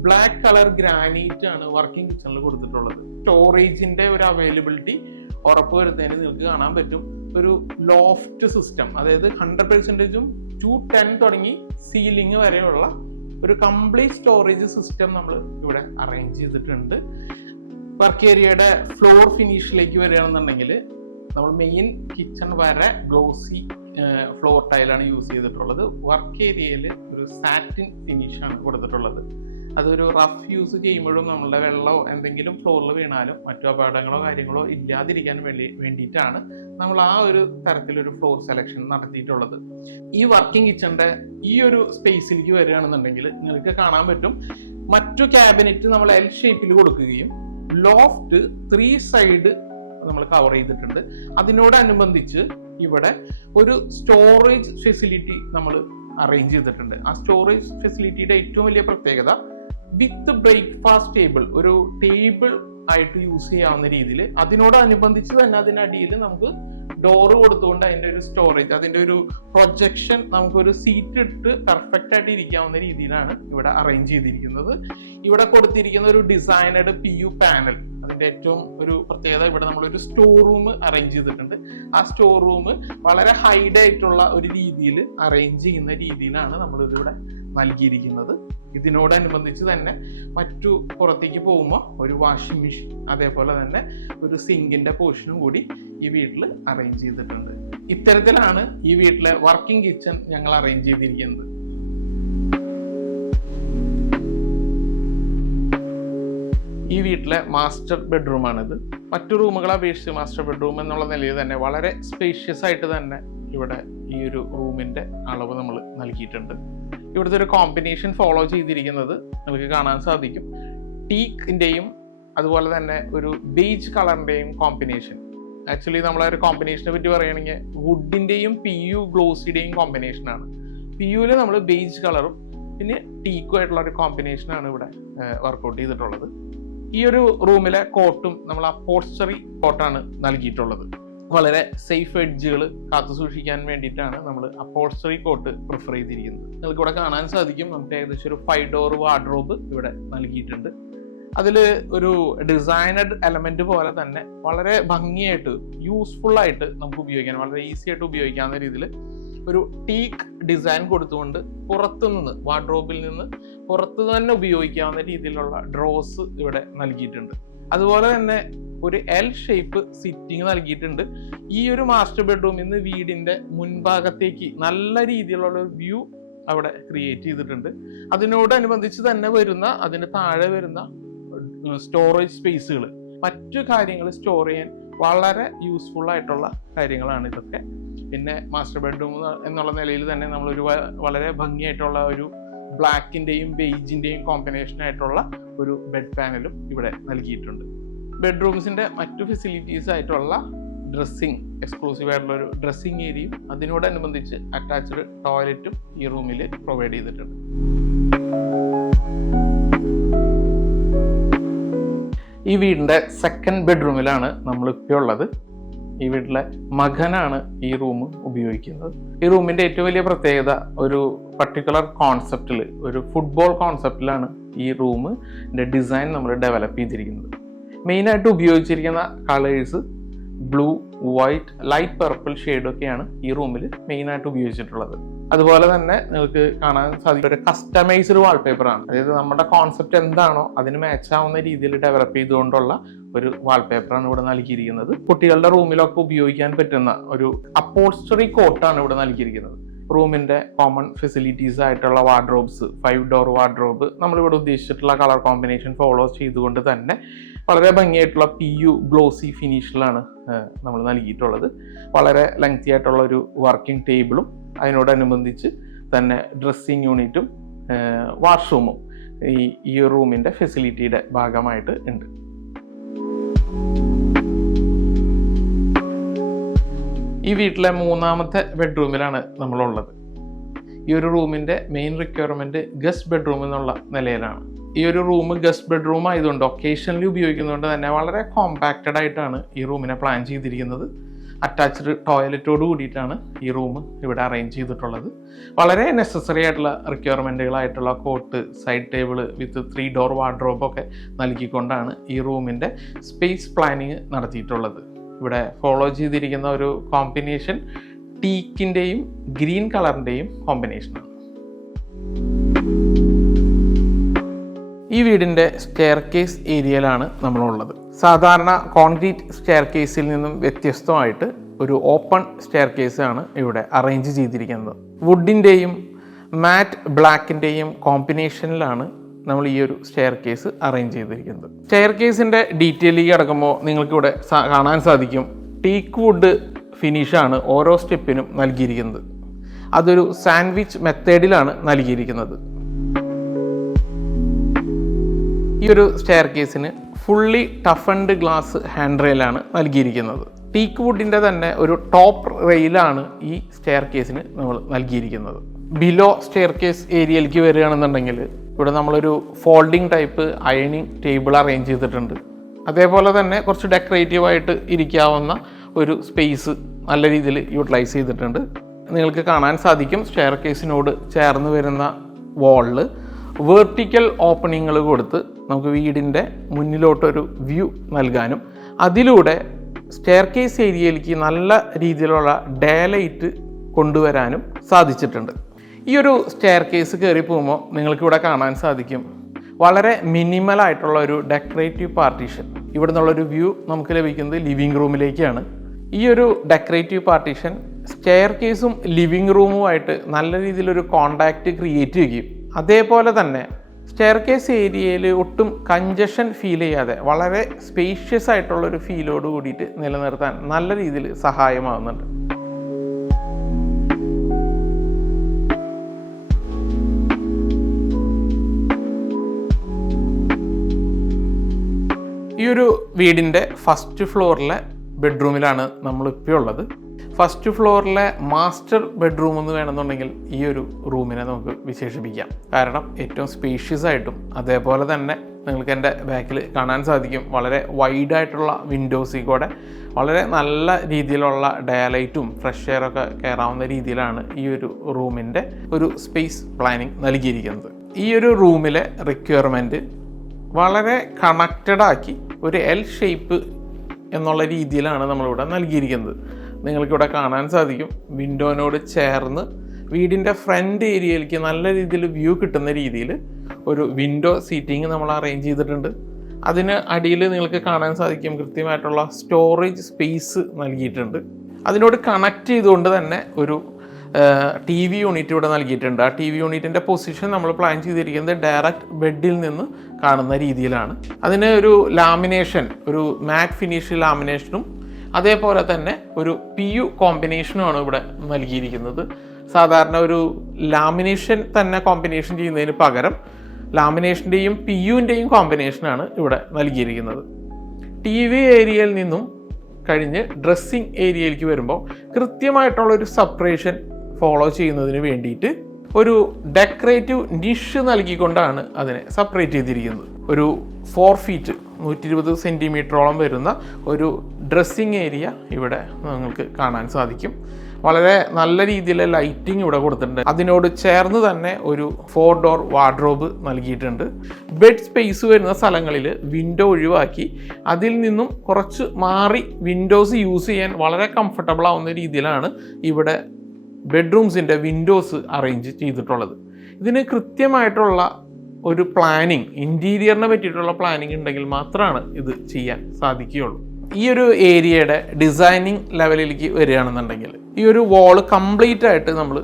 ബ്ലാക്ക് കളർ ഗ്രാനൈറ്റ് ആണ് വർക്കിംഗ് കിച്ചണിൽ കൊടുത്തിട്ടുള്ളത്. സ്റ്റോറേജിന്റെ ഒരു അവൈലബിലിറ്റി ഉറപ്പുവരുത്തുന്നതിന് നിങ്ങൾക്ക് കാണാൻ പറ്റും. ഒരു ലോഫ്റ്റ് സിസ്റ്റം, അതായത് 100%ഉം 210 തുടങ്ങി സീലിംഗ് വരെയുള്ള ഒരു കംപ്ലീറ്റ് സ്റ്റോറേജ് സിസ്റ്റം നമ്മൾ ഇവിടെ അറേഞ്ച് ചെയ്തിട്ടുണ്ട്. വർക്ക് ഏരിയയുടെ ഫ്ലോർ ഫിനിഷിലേക്ക് വരികയാണെന്നുണ്ടെങ്കിൽ നമ്മൾ മെയിൻ കിച്ചൺ വരെ ഗ്ലോസി ഫ്ലോർ ടൈലാണ് യൂസ് ചെയ്തിട്ടുള്ളത്. വർക്ക് ഏരിയയിൽ ഒരു സാറ്റിൻ ഫിനിഷാണ് കൊടുത്തിട്ടുള്ളത്. അതൊരു റഫ് യൂസ് ചെയ്യുമ്പോഴും നമ്മളുടെ വെള്ളമോ എന്തെങ്കിലും ഫ്ലോറിൽ വീണാലും മറ്റു അപകടങ്ങളോ കാര്യങ്ങളോ ഇല്ലാതിരിക്കാൻ വേണ്ടിയിട്ടാണ് നമ്മൾ ആ ഒരു തരത്തിലൊരു ഫ്ലോർ സെലക്ഷൻ നടത്തിയിട്ടുള്ളത്. ഈ വർക്കിംഗ് കിച്ചണിന്റെ ഈ ഒരു സ്പേസിലേക്ക് വരികയാണെന്നുണ്ടെങ്കിൽ നിങ്ങൾക്ക് കാണാൻ പറ്റും, മറ്റു ക്യാബിനറ്റ് നമ്മൾ L ഷേപ്പിൽ കൊടുക്കുകയും ലോഫ്റ്റ് 3 സൈഡ് നമ്മൾ കവർ ചെയ്തിട്ടുണ്ട്. അതിനോടനുബന്ധിച്ച് ഇവിടെ ഒരു സ്റ്റോറേജ് ഫെസിലിറ്റി നമ്മൾ അറേഞ്ച് ചെയ്തിട്ടുണ്ട്. ആ സ്റ്റോറേജ് ഫെസിലിറ്റിയുടെ ഏറ്റവും വലിയ പ്രത്യേകത വിത്ത് ബ്രേക്ക്ഫാസ്റ്റ് ടേബിൾ, ഒരു ടേബിൾ ആയിട്ട് യൂസ് ചെയ്യാവുന്ന രീതിയിൽ, അതിനോടനുബന്ധിച്ച് തന്നെ അതിനടിയിൽ നമുക്ക് ഡോറ് കൊടുത്തുകൊണ്ട് അതിൻ്റെ ഒരു സ്റ്റോറേജ്, അതിൻ്റെ ഒരു പ്രൊജക്ഷൻ, നമുക്കൊരു സീറ്റ് ഇട്ട് പെർഫെക്റ്റ് ആയിട്ട് ഇരിക്കാവുന്ന രീതിയിലാണ് ഇവിടെ അറേഞ്ച് ചെയ്തിരിക്കുന്നത്. ഇവിടെ കൊടുത്തിരിക്കുന്ന ഒരു ഡിസൈനഡ് PU പാനൽ, അതിൻ്റെ ഏറ്റവും ഒരു പ്രത്യേകത, ഇവിടെ നമ്മളൊരു സ്റ്റോർ റൂം അറേഞ്ച് ചെയ്തിട്ടുണ്ട്. ആ സ്റ്റോർ റൂം വളരെ ഹൈഡ് ആയിട്ടുള്ള ഒരു രീതിയിൽ അറേഞ്ച് ചെയ്യുന്ന രീതിയിലാണ് നമ്മളിതിവിടെ നൽകിയിരിക്കുന്നത്. ഇതിനോടനുബന്ധിച്ച് തന്നെ മറ്റു പുറത്തേക്ക് പോകുമ്പോൾ ഒരു വാഷിംഗ് മെഷീൻ, അതേപോലെ തന്നെ ഒരു സിങ്കിന്റെ പോർഷനും കൂടി ഈ വീട്ടിൽ അറേഞ്ച് ചെയ്തിട്ടുണ്ട്. ഇത്തരത്തിലാണ് ഈ വീട്ടിലെ വർക്കിംഗ് കിച്ചൺ ഞങ്ങൾ അറേഞ്ച് ചെയ്തിരിക്കുന്നത്. ഈ വീട്ടിലെ മാസ്റ്റർ ബെഡ്റൂമാണിത്. മറ്റു റൂമുകളെ അപേക്ഷിച്ച് മാസ്റ്റർ ബെഡ്റൂം എന്നുള്ള നിലയിൽ തന്നെ വളരെ സ്പേഷ്യസ് ആയിട്ട് തന്നെ ഇവിടെ ഈ ഒരു റൂമിന്റെ അളവ് നമ്മൾ നൽകിയിട്ടുണ്ട്. ഇവിടുത്തെ ഒരു കോമ്പിനേഷൻ ഫോളോ ചെയ്തിരിക്കുന്നത് നിങ്ങൾക്ക് കാണാൻ സാധിക്കും. ടീക്കിന്റെയും അതുപോലെ തന്നെ ഒരു ബേജ് കളറിന്റെയും കോമ്പിനേഷൻ. ആക്ച്വലി നമ്മളെ ഒരു കോമ്പിനേഷനെ പറ്റി പറയുകയാണെങ്കിൽ വുഡിന്റെയും PU ഗ്ലോസിയുടെയും കോമ്പിനേഷനാണ്. PUവിൽ നമ്മൾ ബേജ് കളറും പിന്നെ ടീക്കും ആയിട്ടുള്ള ഒരു കോമ്പിനേഷനാണ് ഇവിടെ വർക്കൗട്ട് ചെയ്തിട്ടുള്ളത്. ഈ ഒരു റൂമിലെ കോട്ടും നമ്മൾ അപ്പോൾസ്റ്ററി കോട്ടാണ് നൽകിയിട്ടുള്ളത്. വളരെ സേഫ് എഡ്ജുകൾ കാത്തു സൂക്ഷിക്കാൻ വേണ്ടിയിട്ടാണ് നമ്മൾ അപ്പോൾസ്റ്ററി കോട്ട് പ്രിഫർ ചെയ്തിരിക്കുന്നത്. നിങ്ങൾക്ക് ഇവിടെ കാണാൻ സാധിക്കും, നമുക്ക് ഏകദേശം ഒരു 5 ഡോർ വാർഡ്രോബ് ഇവിടെ നൽകിയിട്ടുണ്ട്. അതിൽ ഒരു ഡിസൈനഡ് എലമെന്റ് പോലെ തന്നെ വളരെ ഭംഗിയായിട്ട് യൂസ്ഫുൾ ആയിട്ട് നമുക്ക് ഉപയോഗിക്കാൻ, വളരെ ഈസി ആയിട്ട് ഉപയോഗിക്കാവുന്ന രീതിയിൽ ഒരു ടീക്ക് ഡിസൈൻ കൊടുത്തുകൊണ്ട് പുറത്തുനിന്ന്, വാർഡ്രോബിൽ നിന്ന് പുറത്തു തന്നെ ഉപയോഗിക്കാവുന്ന രീതിയിലുള്ള ഡ്രോസ് ഇവിടെ നൽകിയിട്ടുണ്ട്. അതുപോലെ തന്നെ ഒരു എൽ ഷേപ്പ് സിറ്റിംഗ് നൽകിയിട്ടുണ്ട്. ഈ ഒരു മാസ്റ്റർ ബെഡ്റൂമിൽ നിന്ന് വീടിന്റെ മുൻഭാഗത്തേക്ക് നല്ല രീതിയിലുള്ള ഒരു വ്യൂ അവിടെ ക്രിയേറ്റ് ചെയ്തിട്ടുണ്ട്. അതിനോടനുബന്ധിച്ച് തന്നെ വരുന്ന അതിന് താഴെ വരുന്ന സ്റ്റോറേജ് സ്പേസുകൾ, മറ്റു കാര്യങ്ങൾ സ്റ്റോർ ചെയ്യാൻ വളരെ യൂസ്ഫുൾ ആയിട്ടുള്ള കാര്യങ്ങളാണ് ഇതൊക്കെ. പിന്നെ മാസ്റ്റർ ബെഡ്റൂം എന്നുള്ള നിലയിൽ തന്നെ നമ്മളൊരു വളരെ ഭംഗിയായിട്ടുള്ള ഒരു ബ്ലാക്കിൻ്റെയും ബെയ്ജിൻ്റെയും കോമ്പിനേഷൻ ആയിട്ടുള്ള ഒരു ബെഡ് പാനലും ഇവിടെ നൽകിയിട്ടുണ്ട്. ബെഡ്റൂംസിൻ്റെ മറ്റു ഫെസിലിറ്റീസ് ആയിട്ടുള്ള ഡ്രസ്സിങ്, എക്സ്ക്ലൂസീവ് ആയിട്ടുള്ള ഒരു ഡ്രസ്സിങ് ഏരിയയും അതിനോടനുബന്ധിച്ച് അറ്റാച്ച്ഡ് ടോയ്ലറ്റും ഈ റൂമിൽ പ്രൊവൈഡ് ചെയ്തിട്ടുണ്ട്. ഈ വീടിൻ്റെ സെക്കൻഡ് ബെഡ്റൂമിലാണ് നമ്മളിപ്പോൾ ഉള്ളത്. ഈ വീട്ടിലെ മകനാണ് ഈ റൂം ഉപയോഗിക്കുന്നത്. ഈ റൂമിൻ്റെ ഏറ്റവും വലിയ പ്രത്യേകത ഒരു പർട്ടിക്കുലർ കോൺസെപ്റ്റിൽ, ഒരു ഫുട്ബോൾ കോൺസെപ്റ്റിലാണ് ഈ റൂമിൻ്റെ ഡിസൈൻ നമ്മൾ ഡെവലപ്പ് ചെയ്തിരിക്കുന്നത്. മെയിനായിട്ട് ഉപയോഗിച്ചിരിക്കുന്ന colours blue, white, light purple ഷെയ്ഡൊക്കെയാണ് ഈ റൂമിൽ മെയിനായിട്ട് ഉപയോഗിച്ചിട്ടുള്ളത്. അതുപോലെ തന്നെ നിങ്ങൾക്ക് കാണാൻ സാധിക്കും ഒരു കസ്റ്റമൈസ്ഡ് വാൾപേപ്പറാണ്. അതായത് നമ്മുടെ കോൺസെപ്റ്റ് എന്താണോ അതിന് മാച്ച് ആവുന്ന രീതിയിൽ ഡെവലപ്പ് ചെയ്തുകൊണ്ടുള്ള ഒരു വാൾപേപ്പറാണ് ഇവിടെ നൽകിയിരിക്കുന്നത്. കുട്ടികളുടെ റൂമിലൊക്കെ ഉപയോഗിക്കാൻ പറ്റുന്ന ഒരു അപ്പോൾസ്റ്ററി കോട്ടാണ് ഇവിടെ നൽകിയിരിക്കുന്നത്. റൂമിന്റെ കോമൺ ഫെസിലിറ്റീസ് ആയിട്ടുള്ള വാർഡ്രോബ്സ്, 5 ഡോർ വാർഡ്രോബ് നമ്മളിവിടെ ഉദ്ദേശിച്ചിട്ടുള്ള കളർ കോമ്പിനേഷൻ ഫോളോ ചെയ്തുകൊണ്ട് തന്നെ വളരെ ഭംഗിയായിട്ടുള്ള PU ഗ്ലോസി ഫിനിഷിലാണ് നമ്മൾ നൽകിയിട്ടുള്ളത്. വളരെ ലെങ്തി ആയിട്ടുള്ള ഒരു വർക്കിംഗ് ടേബിളും അതിനോടനുബന്ധിച്ച് തന്നെ ഡ്രസ്സിങ് യൂണിറ്റും വാഷ്റൂമും ഈ റൂമിൻ്റെ ഫെസിലിറ്റിയുടെ ഭാഗമായിട്ട് ഉണ്ട്. ഈ വീട്ടിലെ മൂന്നാമത്തെ ബെഡ്റൂമിലാണ് നമ്മളുള്ളത്. ഈ ഒരു റൂമിൻ്റെ മെയിൻ റിക്വയർമെൻറ്റ് ഗസ്റ്റ് ബെഡ്റൂം എന്നുള്ള നിലയിലാണ്. ഈ ഒരു റൂം ഗസ്റ്റ് ബെഡ്റൂം ആയതുകൊണ്ട് ഒക്കേഷണലി ഉപയോഗിക്കുന്നതുകൊണ്ട് തന്നെ വളരെ കോമ്പാക്റ്റഡ് ആയിട്ടാണ് ഈ റൂമിനെ പ്ലാൻ ചെയ്തിരിക്കുന്നത്. അറ്റാച്ച്ഡ് ടോയ്ലറ്റോട് കൂടിയിട്ടാണ് ഈ റൂം ഇവിടെ അറേഞ്ച് ചെയ്തിട്ടുള്ളത്. വളരെ നെസസറി ആയിട്ടുള്ള റിക്വയർമെൻറ്റുകളായിട്ടുള്ള കോട്ട്, സൈഡ് ടേബിള് വിത്ത് 3 ഡോർ വാർഡ്രോബൊക്കെ നൽകിക്കൊണ്ടാണ് ഈ റൂമിൻ്റെ സ്പേസ് പ്ലാനിങ് നടത്തിയിട്ടുള്ളത്. ഇവിടെ ഫോളോ ചെയ്തിരിക്കുന്ന ഒരു കോമ്പിനേഷൻ ടീക്കിൻ്റെയും ഗ്രീൻ കളറിൻ്റെയും കോമ്പിനേഷനാണ്. ഈ വീടിൻ്റെ സ്റ്റെയർ കേസ് ഏരിയയിലാണ് നമ്മളുള്ളത്. സാധാരണ കോൺക്രീറ്റ് സ്റ്റെയർ കേസിൽ നിന്നും വ്യത്യസ്തമായിട്ട് ഒരു ഓപ്പൺ സ്റ്റെയർ കേസാണ് ഇവിടെ അറേഞ്ച് ചെയ്തിരിക്കുന്നത്. വുഡിൻ്റെയും മാറ്റ് ബ്ലാക്കിൻ്റെയും കോമ്പിനേഷനിലാണ് നമ്മൾ ഈ ഒരു സ്റ്റെയർ കേസ് അറേഞ്ച് ചെയ്തിരിക്കുന്നത്. സ്റ്റെയർ കേസിൻ്റെ ഡീറ്റെയിലേക്ക് അടക്കുമ്പോൾ നിങ്ങൾക്കിവിടെ കാണാൻ സാധിക്കും ടീക്ക് വുഡ് ഫിനിഷാണ് ഓരോ സ്റ്റെപ്പിനും നൽകിയിരിക്കുന്നത്. അതൊരു സാൻഡ്വിച്ച് മെത്തേഡിലാണ് നൽകിയിരിക്കുന്നത്. ഈ ഒരു സ്റ്റെയർ കേസിന് ഫുള്ളി ടഫൻഡ് ഗ്ലാസ് ഹാൻഡ് റെയിലാണ് നൽകിയിരിക്കുന്നത്. ടീക്ക് വുഡിൻ്റെ തന്നെ ഒരു ടോപ്പ് റെയിലാണ് ഈ സ്റ്റെയർ കേസിന് നമ്മൾ നൽകിയിരിക്കുന്നത്. ബിലോ സ്റ്റെയർ കേസ് ഏരിയയിലേക്ക് വരികയാണെന്നുണ്ടെങ്കിൽ ഇവിടെ നമ്മളൊരു ഫോൾഡിംഗ് ടൈപ്പ് അയണിങ് ടേബിൾ അറേഞ്ച് ചെയ്തിട്ടുണ്ട്. അതേപോലെ തന്നെ കുറച്ച് ഡെക്കറേറ്റീവായിട്ട് ഇരിക്കാവുന്ന ഒരു സ്പേസ് നല്ല രീതിയിൽ യൂട്ടിലൈസ് ചെയ്തിട്ടുണ്ട്. നിങ്ങൾക്ക് കാണാൻ സാധിക്കും സ്റ്റെയർ കേസിനോട് ചേർന്ന് വരുന്ന വാളിൽ വെർട്ടിക്കൽ ഓപ്പണിങ്ങൾ കൊടുത്ത് നമുക്ക് വീടിൻ്റെ മുന്നിലോട്ടൊരു വ്യൂ നൽകാനും അതിലൂടെ സ്റ്റെയർ കേസ് ഏരിയയിലേക്ക് നല്ല രീതിയിലുള്ള ഡേലൈറ്റ് കൊണ്ടുവരാനും സാധിച്ചിട്ടുണ്ട്. ഈ ഒരു സ്റ്റെയർ കേസ് കയറി പോകുമ്പോൾ നിങ്ങൾക്കിവിടെ കാണാൻ സാധിക്കും വളരെ മിനിമലായിട്ടുള്ള ഒരു ഡെക്കറേറ്റീവ് പാർട്ടീഷൻ. ഇവിടെ നിന്നുള്ളൊരു വ്യൂ നമുക്ക് ലഭിക്കുന്നത് ലിവിങ് റൂമിലേക്കാണ്. ഈ ഒരു ഡെക്കറേറ്റീവ് പാർട്ടീഷൻ സ്റ്റെയർ കേസും ലിവിങ് റൂമുമായിട്ട് നല്ല രീതിയിലൊരു കോണ്ടാക്റ്റ് ക്രിയേറ്റ് ചെയ്യുകയും അതേപോലെ തന്നെ സ്റ്റെയർ കേസ് ഏരിയയിൽ ഒട്ടും കഞ്ചഷൻ ഫീൽ ചെയ്യാതെ വളരെ സ്പേഷ്യസ് ആയിട്ടുള്ളൊരു ഫീലോട് കൂടിയിട്ട് നിലനിർത്താൻ നല്ല രീതിയിൽ സഹായമാകുന്നുണ്ട്. ഈ ഒരു വീടിൻ്റെ ഫസ്റ്റ് ഫ്ലോറിലെ ബെഡ്റൂമിലാണ് നമ്മളിപ്പോൾ ഉള്ളത്. ഫസ്റ്റ് ഫ്ലോറിലെ മാസ്റ്റർ ബെഡ്റൂം എന്ന് വേണമെന്നുണ്ടെങ്കിൽ ഈ ഒരു റൂമിനെ നമുക്ക് വിശേഷിപ്പിക്കാം. കാരണം ഏറ്റവും സ്പേഷ്യസ് ആയിട്ടും അതേപോലെ തന്നെ നിങ്ങൾക്ക് എൻ്റെ ബാക്കിൽ കാണാൻ സാധിക്കും വളരെ വൈഡായിട്ടുള്ള വിൻഡോസിൽ കൂടെ വളരെ നല്ല രീതിയിലുള്ള ഡയലൈറ്റും ഫ്രഷ് എയറൊക്കെ കയറാവുന്ന രീതിയിലാണ് ഈ ഒരു റൂമിൻ്റെ ഒരു സ്പേസ് പ്ലാനിങ് നൽകിയിരിക്കുന്നത്. ഈ ഒരു റൂമിലെ റിക്വയർമെൻറ്റ് വളരെ കണക്റ്റഡാക്കി ഒരു എൽ ഷേപ്പ് എന്നുള്ള രീതിയിലാണ് നമ്മളിവിടെ നൽകിയിരിക്കുന്നത്. നിങ്ങൾക്കിവിടെ കാണാൻ സാധിക്കും വിൻഡോനോട് ചേർന്ന് വീടിൻ്റെ ഫ്രണ്ട് ഏരിയയിലേക്ക് നല്ല രീതിയിൽ വ്യൂ കിട്ടുന്ന രീതിയിൽ ഒരു വിൻഡോ സീറ്റിംഗ് നമ്മൾ അറേഞ്ച് ചെയ്തിട്ടുണ്ട്. അതിന് അടിയിൽ നിങ്ങൾക്ക് കാണാൻ സാധിക്കും കൃത്യമായിട്ടുള്ള സ്റ്റോറേജ് സ്പേസ് നൽകിയിട്ടുണ്ട്. അതിനോട് കണക്ട് ചെയ്തുകൊണ്ട് തന്നെ ഒരു ടി വി യൂണിറ്റ് ഇവിടെ നൽകിയിട്ടുണ്ട്. ആ ടി വി യൂണിറ്റിൻ്റെ പൊസിഷൻ നമ്മൾ പ്ലാൻ ചെയ്തിരിക്കുന്നത് ഡയറക്റ്റ് ബെഡിൽ നിന്ന് കാണുന്ന രീതിയിലാണ്. അതിന് ഒരു ലാമിനേഷൻ, ഒരു മാറ്റ് ഫിനിഷ് ലാമിനേഷനും അതേപോലെ തന്നെ ഒരു PU കോമ്പിനേഷനുമാണ് ഇവിടെ നൽകിയിരിക്കുന്നത്. സാധാരണ ഒരു ലാമിനേഷൻ തന്നെ കോമ്പിനേഷൻ ചെയ്യുന്നതിന് പകരം ലാമിനേഷൻ്റെയും PUവിൻ്റെയും കോമ്പിനേഷനാണ് ഇവിടെ നൽകിയിരിക്കുന്നത്. TV ഏരിയയിൽ നിന്നും കഴിഞ്ഞ് ഡ്രസ്സിങ് ഏരിയയിലേക്ക് വരുമ്പോൾ കൃത്യമായിട്ടുള്ളൊരു സെപ്പറേഷൻ ഫോളോ ചെയ്യുന്നതിന് വേണ്ടിയിട്ട് ഒരു ഡെക്കറേറ്റീവ് നിഷ് നൽകിക്കൊണ്ടാണ് അതിനെ സെപ്പറേറ്റ് ചെയ്തിരിക്കുന്നത്. ഒരു 4 ഫീറ്റ് 120 സെൻറ്റിമീറ്ററോളം വരുന്ന ഒരു ഡ്രസ്സിങ് ഏരിയ ഇവിടെ നിങ്ങൾക്ക് കാണാൻ സാധിക്കും. വളരെ നല്ല രീതിയിലെ ലൈറ്റിംഗ് ഇവിടെ കൊടുത്തിട്ടുണ്ട്. അതിനോട് ചേർന്ന് തന്നെ ഒരു 4 ഡോർ വാർഡ്രോബ് നൽകിയിട്ടുണ്ട്. ബെഡ് സ്പേസ് വരുന്ന സ്ഥലങ്ങളിൽ വിൻഡോ ഒഴിവാക്കി അതിൽ നിന്നും കുറച്ച് മാറി വിൻഡോസ് യൂസ് ചെയ്യാൻ വളരെ കംഫർട്ടബിൾ ആവുന്ന രീതിയിലാണ് ഇവിടെ ബെഡ്റൂംസിൻ്റെ വിൻഡോസ് അറേഞ്ച് ചെയ്തിട്ടുള്ളത്. ഇതിന് കൃത്യമായിട്ടുള്ള ഒരു പ്ലാനിങ്, ഇൻറ്റീരിയറിനെ പറ്റിയിട്ടുള്ള പ്ലാനിങ് ഉണ്ടെങ്കിൽ മാത്രമാണ് ഇത് ചെയ്യാൻ സാധിക്കുകയുള്ളൂ. ഈ ഒരു ഏരിയയുടെ ഡിസൈനിങ് ലെവലിലേക്ക് വരികയാണെന്നുണ്ടെങ്കിൽ ഈ ഒരു വാള് കംപ്ലീറ്റ് ആയിട്ട് നമ്മൾ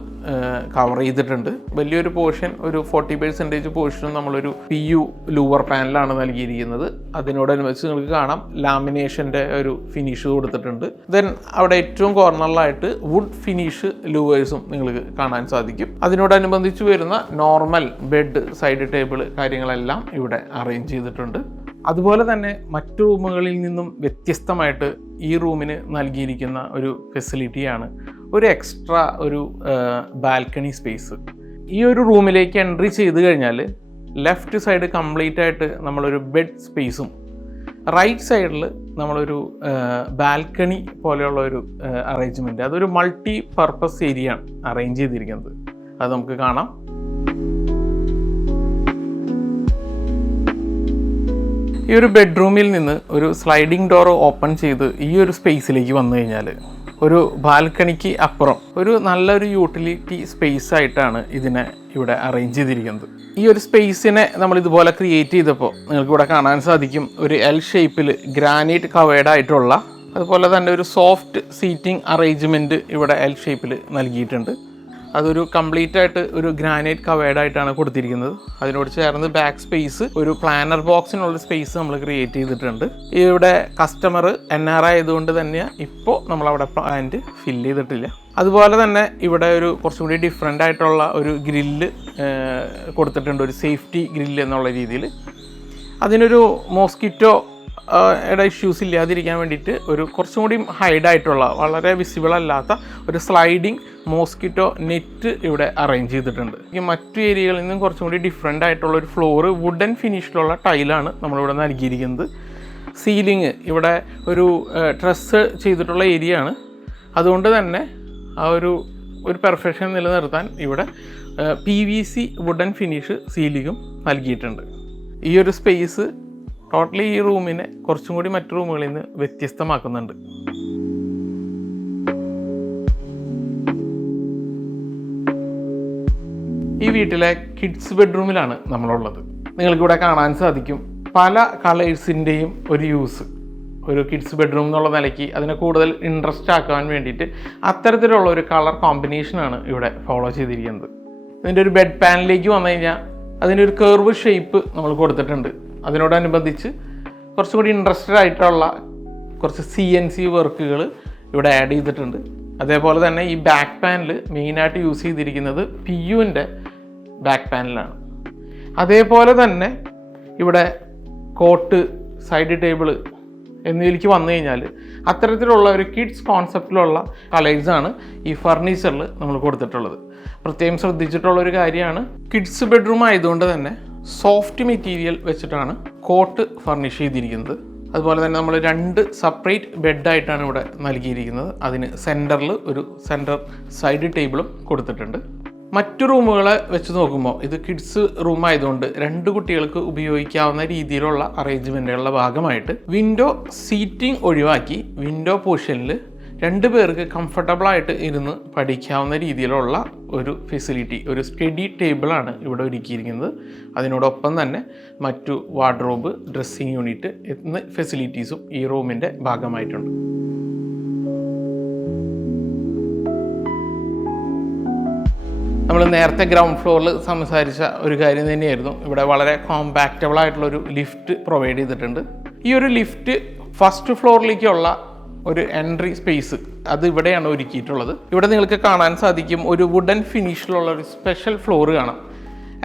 കവർ ചെയ്തിട്ടുണ്ട്. വലിയൊരു പോർഷൻ, ഒരു 40% പോർഷനും നമ്മളൊരു PU ലൂവർ പാനലാണ് നൽകിയിരിക്കുന്നത്. അതിനോടനുബന്ധിച്ച് നിങ്ങൾക്ക് കാണാം ലാമിനേഷൻ്റെ ഒരു ഫിനിഷ് കൊടുത്തിട്ടുണ്ട്. ദെൻ അവിടെ ഏറ്റവും കോർണറിലായിട്ട് വുഡ് ഫിനിഷ് ലൂവേഴ്സും നിങ്ങൾക്ക് കാണാൻ സാധിക്കും. അതിനോടനുബന്ധിച്ച് വരുന്ന നോർമൽ ബെഡ്, സൈഡ് ടേബിൾ കാര്യങ്ങളെല്ലാം ഇവിടെ അറേഞ്ച് ചെയ്തിട്ടുണ്ട്. അതുപോലെ തന്നെ മറ്റു റൂമുകളിൽ നിന്നും വ്യത്യസ്തമായിട്ട് ഈ റൂമിന് നൽകിയിരിക്കുന്ന ഒരു ഫെസിലിറ്റിയാണ് ഒരു എക്സ്ട്രാ ഒരു ബാൽക്കണി സ്പേസ്. ഈ ഒരു റൂമിലേക്ക് എൻട്രി ചെയ്ത് കഴിഞ്ഞാൽ ലെഫ്റ്റ് സൈഡ് കംപ്ലീറ്റ് ആയിട്ട് നമ്മളൊരു ബെഡ് സ്പേസും റൈറ്റ് സൈഡിൽ നമ്മളൊരു ബാൽക്കണി പോലെയുള്ള ഒരു അറേഞ്ച്മെൻറ്റ്, അതൊരു മൾട്ടി പർപ്പസ് ഏരിയ ആണ് അറേഞ്ച് ചെയ്തിരിക്കുന്നത്. അത് നമുക്ക് കാണാം. ഈ ഒരു ബെഡ്റൂമിൽ നിന്ന് ഒരു സ്ലൈഡിംഗ് ഡോർ ഓപ്പൺ ചെയ്ത് ഈ ഒരു സ്പേസിലേക്ക് വന്നു കഴിഞ്ഞാൽ ഒരു ബാൽക്കണിക്ക് അപ്പുറം ഒരു നല്ലൊരു യൂട്ടിലിറ്റി സ്പേസ് ആയിട്ടാണ് ഇതിനെ ഇവിടെ അറേഞ്ച് ചെയ്തിരിക്കുന്നത്. ഈ ഒരു സ്പേസിനെ നമ്മൾ ഇതുപോലെ ക്രിയേറ്റ് ചെയ്തപ്പോൾ നിങ്ങൾക്ക് ഇവിടെ കാണാൻ സാധിക്കും ഒരു L ഷേപ്പിൽ ഗ്രാനൈറ്റ് കവേർഡ് ആയിട്ടുള്ള, അതുപോലെ തന്നെ ഒരു സോഫ്റ്റ് സീറ്റിംഗ് അറേഞ്ച്മെൻറ്റ് ഇവിടെ L ഷേപ്പിൽ നൽകിയിട്ടുണ്ട്. അതൊരു കംപ്ലീറ്റ് ആയിട്ട് ഒരു ഗ്രാനൈറ്റ് കവേർഡ് ആയിട്ടാണ് കൊടുത്തിരിക്കുന്നത്. അതിനോട് ചേർന്ന് ബാക്ക് സ്പേസ്, ഒരു പ്ലാനർ ബോക്സിനുള്ള സ്പേസ് നമ്മൾ ക്രിയേറ്റ് ചെയ്തിട്ടുണ്ട്. ഇവിടെ കസ്റ്റമർ NR ആയതുകൊണ്ട് തന്നെ ഇപ്പോൾ നമ്മളവിടെ പ്ലാന്റ് ഫില്ല് ചെയ്തിട്ടില്ല. അതുപോലെ തന്നെ ഇവിടെ ഒരു കുറച്ചും കൂടി ഡിഫറെൻ്റ് ആയിട്ടുള്ള ഒരു ഗ്രില്ല് കൊടുത്തിട്ടുണ്ട്, ഒരു സേഫ്റ്റി ഗ്രില്ല് എന്നുള്ള രീതിയിൽ. അതിനൊരു മോസ്കിറ്റോ ഇഷ്യൂസ് ഇല്ലാതിരിക്കാൻ വേണ്ടിയിട്ട് ഒരു കുറച്ചും കൂടി ഹൈഡായിട്ടുള്ള, വളരെ വിസിബിൾ അല്ലാത്ത ഒരു സ്ലൈഡിങ് മോസ്കിറ്റോ നെറ്റ് ഇവിടെ അറേഞ്ച് ചെയ്തിട്ടുണ്ട്. ഈ മറ്റു ഏരിയകളിൽ നിന്നും കുറച്ചും കൂടി ഡിഫറെൻ്റ് ആയിട്ടുള്ള ഒരു ഫ്ലോറ് വുഡൻ ഫിനിഷിലുള്ള ടൈലാണ് നമ്മളിവിടെ നൽകിയിരിക്കുന്നത്. സീലിംഗ് ഇവിടെ ഒരു ട്രസ് ചെയ്തിട്ടുള്ള ഏരിയ ആണ്. അതുകൊണ്ട് തന്നെ ആ ഒരു പെർഫെക്ഷൻ നിലനിർത്താൻ ഇവിടെ PVC വുഡൻ ഫിനിഷ് സീലിങ്ങും നൽകിയിട്ടുണ്ട്. ഈ ഒരു സ്പേസ് ടോട്ടലി ഈ റൂമിനെ കുറച്ചും കൂടി മറ്റു റൂമുകളിൽ നിന്ന് വ്യത്യസ്തമാക്കുന്നുണ്ട്. ഈ വീട്ടിലെ കിഡ്സ് ബെഡ്റൂമിലാണ് നമ്മളുള്ളത്. നിങ്ങൾക്കിവിടെ കാണാൻ സാധിക്കും പല കളേഴ്സിൻ്റെയും ഒരു യൂസ്. ഒരു കിഡ്സ് ബെഡ്റൂം എന്നുള്ള നിലയ്ക്ക് അതിനെ കൂടുതൽ ഇൻട്രസ്റ്റ് ആക്കാൻ വേണ്ടിയിട്ട് അത്തരത്തിലുള്ള ഒരു കളർ കോമ്പിനേഷനാണ് ഇവിടെ ഫോളോ ചെയ്തിരിക്കുന്നത്. ഇതിൻ്റെ ഒരു ബെഡ് പാനിലേക്ക് വന്നു കഴിഞ്ഞാൽ അതിൻ്റെ ഒരു കർവ് ഷേപ്പ് നമ്മൾ കൊടുത്തിട്ടുണ്ട്. അതിനോടനുബന്ധിച്ച് കുറച്ചും കൂടി ഇൻട്രസ്റ്റഡ് ആയിട്ടുള്ള കുറച്ച് CNC വർക്കുകൾ ഇവിടെ ആഡ് ചെയ്തിട്ടുണ്ട്. അതേപോലെ തന്നെ ഈ ബാക്ക് പാനൽ മെയിനായിട്ട് യൂസ് ചെയ്തിരിക്കുന്നത് PUവിൻ്റെ ബാക്ക് പാനലാണ്. അതേപോലെ തന്നെ ഇവിടെ കോട്ട്, സൈഡ് ടേബിൾ എന്നിവയിലേക്ക് വന്നു കഴിഞ്ഞാൽ അത്തരത്തിലുള്ള ഒരു കിഡ്സ് കോൺസെപ്റ്റിലുള്ള കളേഴ്സാണ് ഈ ഫർണിച്ചറിൽ നമ്മൾ കൊടുത്തിട്ടുള്ളത്. പ്രത്യേകം ശ്രദ്ധിച്ചിട്ടുള്ളൊരു കാര്യമാണ്, കിഡ്സ് ബെഡ്റൂം ആയതുകൊണ്ട് തന്നെ സോഫ്റ്റ് മെറ്റീരിയൽ വെച്ചിട്ടാണ് കോട്ട് ഫർണിഷ് ചെയ്തിരിക്കുന്നത്. അതുപോലെ തന്നെ നമ്മൾ 2 സെപ്പറേറ്റ് ബെഡായിട്ടാണ് ഇവിടെ നൽകിയിരിക്കുന്നത്. അതിന് സെൻറ്ററിൽ ഒരു സെൻറ്റർ സൈഡ് ടേബിളും കൊടുത്തിട്ടുണ്ട്. മറ്റു റൂമുകളെ വെച്ച് നോക്കുമ്പോൾ ഇത് കിഡ്സ് റൂം ആയതുകൊണ്ട് 2 കുട്ടികൾക്ക് ഉപയോഗിക്കാവുന്ന രീതിയിലുള്ള അറേഞ്ച്മെൻറ്റുകളുടെ ഭാഗമായിട്ട് വിൻഡോ സീറ്റിംഗ് ഒഴിവാക്കി വിൻഡോ പോർഷനിൽ 2 പേർക്ക് കംഫർട്ടബിളായിട്ട് ഇരുന്ന് പഠിക്കാവുന്ന രീതിയിലുള്ള ഒരു ഫെസിലിറ്റി, ഒരു സ്റ്റഡി ടേബിളാണ് ഇവിടെ ഒരുക്കിയിരിക്കുന്നത്. അതിനോടൊപ്പം തന്നെ മറ്റു വാർഡ്രോബ്, ഡ്രസ്സിങ് യൂണിറ്റ് എന്ന ഫെസിലിറ്റീസും ഈ റൂമിൻ്റെ ഭാഗമായിട്ടുണ്ട്. നമ്മൾ നേരത്തെ ഗ്രൗണ്ട് ഫ്ലോറിൽ സംസാരിച്ച ഒരു കാര്യം തന്നെയായിരുന്നു. ഇവിടെ വളരെ കോമ്പാക്റ്റബിൾ ആയിട്ടുള്ളൊരു ലിഫ്റ്റ് പ്രൊവൈഡ് ചെയ്തിട്ടുണ്ട്. ഈ ഒരു ലിഫ്റ്റ് ഫസ്റ്റ് ഫ്ലോറിലേക്കുള്ള ഒരു എൻട്രി സ്പേസ് അത് ഇവിടെയാണ് ഒരുക്കിയിട്ടുള്ളത്. ഇവിടെ നിങ്ങൾക്ക് കാണാൻ സാധിക്കും ഒരു വുഡൻ ഫിനിഷിലുള്ള ഒരു സ്പെഷ്യൽ ഫ്ലോർ കാണാം.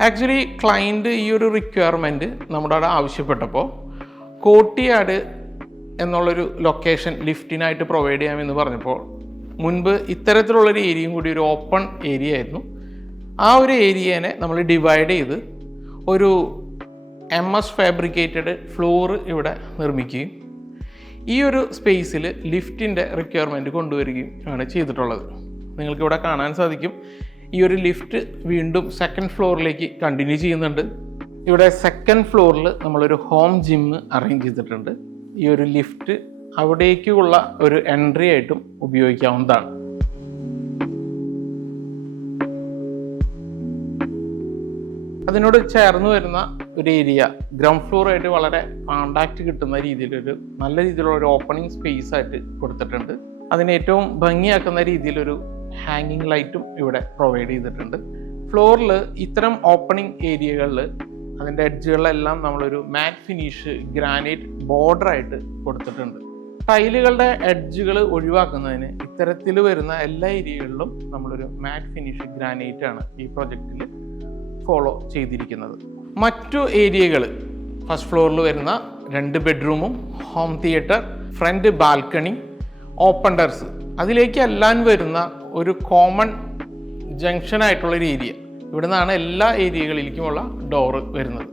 ആക്ച്വലി ക്ലയൻറ്റ് ഈ ഒരു റിക്വയർമെൻറ്റ് നമ്മുടെ അവിടെ ആവശ്യപ്പെട്ടപ്പോൾ കോട്ടിയാട് എന്നുള്ളൊരു ലൊക്കേഷൻ ലിഫ്റ്റിനായിട്ട് പ്രൊവൈഡ് ചെയ്യാമെന്ന് പറഞ്ഞപ്പോൾ മുൻപ് ഇത്തരത്തിലുള്ളൊരു ഏരിയയും കൂടി ഒരു ഓപ്പൺ ഏരിയ ആയിരുന്നു. ആ ഒരു ഏരിയനെ നമ്മൾ ഡിവൈഡ് ചെയ്ത് ഒരു MS ഫാബ്രിക്കേറ്റഡ് ഫ്ലോർ ഇവിടെ നിർമ്മിക്കുകയും ഈ ഒരു സ്പേസിൽ ലിഫ്റ്റിൻ്റെ റിക്വയർമെൻറ്റ് കൊണ്ടുവരികയും ആണ് ചെയ്തിട്ടുള്ളത്. നിങ്ങൾക്കിവിടെ കാണാൻ സാധിക്കും ഈ ഒരു ലിഫ്റ്റ് വീണ്ടും സെക്കൻഡ് ഫ്ലോറിലേക്ക് കണ്ടിന്യൂ ചെയ്യുന്നുണ്ട്. ഇവിടെ സെക്കൻഡ് ഫ്ലോറിൽ നമ്മളൊരു ഹോം ജിം അറേഞ്ച് ചെയ്തിട്ടുണ്ട്. ഈ ഒരു ലിഫ്റ്റ് അവിടേക്കുള്ള ഒരു എൻട്രി ആയിട്ടും ഉപയോഗിക്കാവുന്നതാണ്. അതിനോട് ചേർന്ന് വരുന്ന ഒരു ഏരിയ ഗ്രൗണ്ട് ഫ്ലോറായിട്ട് വളരെ കോണ്ടാക്റ്റ് കിട്ടുന്ന രീതിയിലൊരു നല്ല രീതിയിലുള്ള ഒരു ഓപ്പണിംഗ് സ്പേസ് ആയിട്ട് കൊടുത്തിട്ടുണ്ട്. അതിന് ഏറ്റവും ഭംഗിയാക്കുന്ന രീതിയിലൊരു ഹാങ്ങിങ് ലൈറ്റും ഇവിടെ പ്രൊവൈഡ് ചെയ്തിട്ടുണ്ട്. ഫ്ലോറിൽ ഇത്തരം ഓപ്പണിംഗ് ഏരിയകളിൽ അതിൻ്റെ എഡ്ജുകളിലെല്ലാം നമ്മളൊരു മാറ്റ് ഫിനിഷ് ഗ്രാനൈറ്റ് ബോർഡറായിട്ട് കൊടുത്തിട്ടുണ്ട്. ടൈലുകളുടെ എഡ്ജുകൾ ഒഴിവാക്കുന്നതിന് ഇത്തരത്തിൽ വരുന്ന എല്ലാ ഏരിയകളിലും നമ്മളൊരു മാറ്റ് ഫിനിഷ് ഗ്രാനൈറ്റ് ആണ് ഈ പ്രൊജക്റ്റിൽ ഫോളോ ചെയ്തിരിക്കുന്നത്. മറ്റു ഏരിയകൾ ഫസ്റ്റ് ഫ്ലോറിൽ വരുന്ന 2 ബെഡ്റൂമും home theatre, front balcony, open terrace, അതിലേക്കെല്ലാം വരുന്ന ഒരു കോമൺ ജംഗ്ഷൻ ആയിട്ടുള്ളൊരു ഏരിയ. ഇവിടെ നിന്നാണ് എല്ലാ ഏരിയകളിലേക്കുമുള്ള ഡോറ് വരുന്നത്.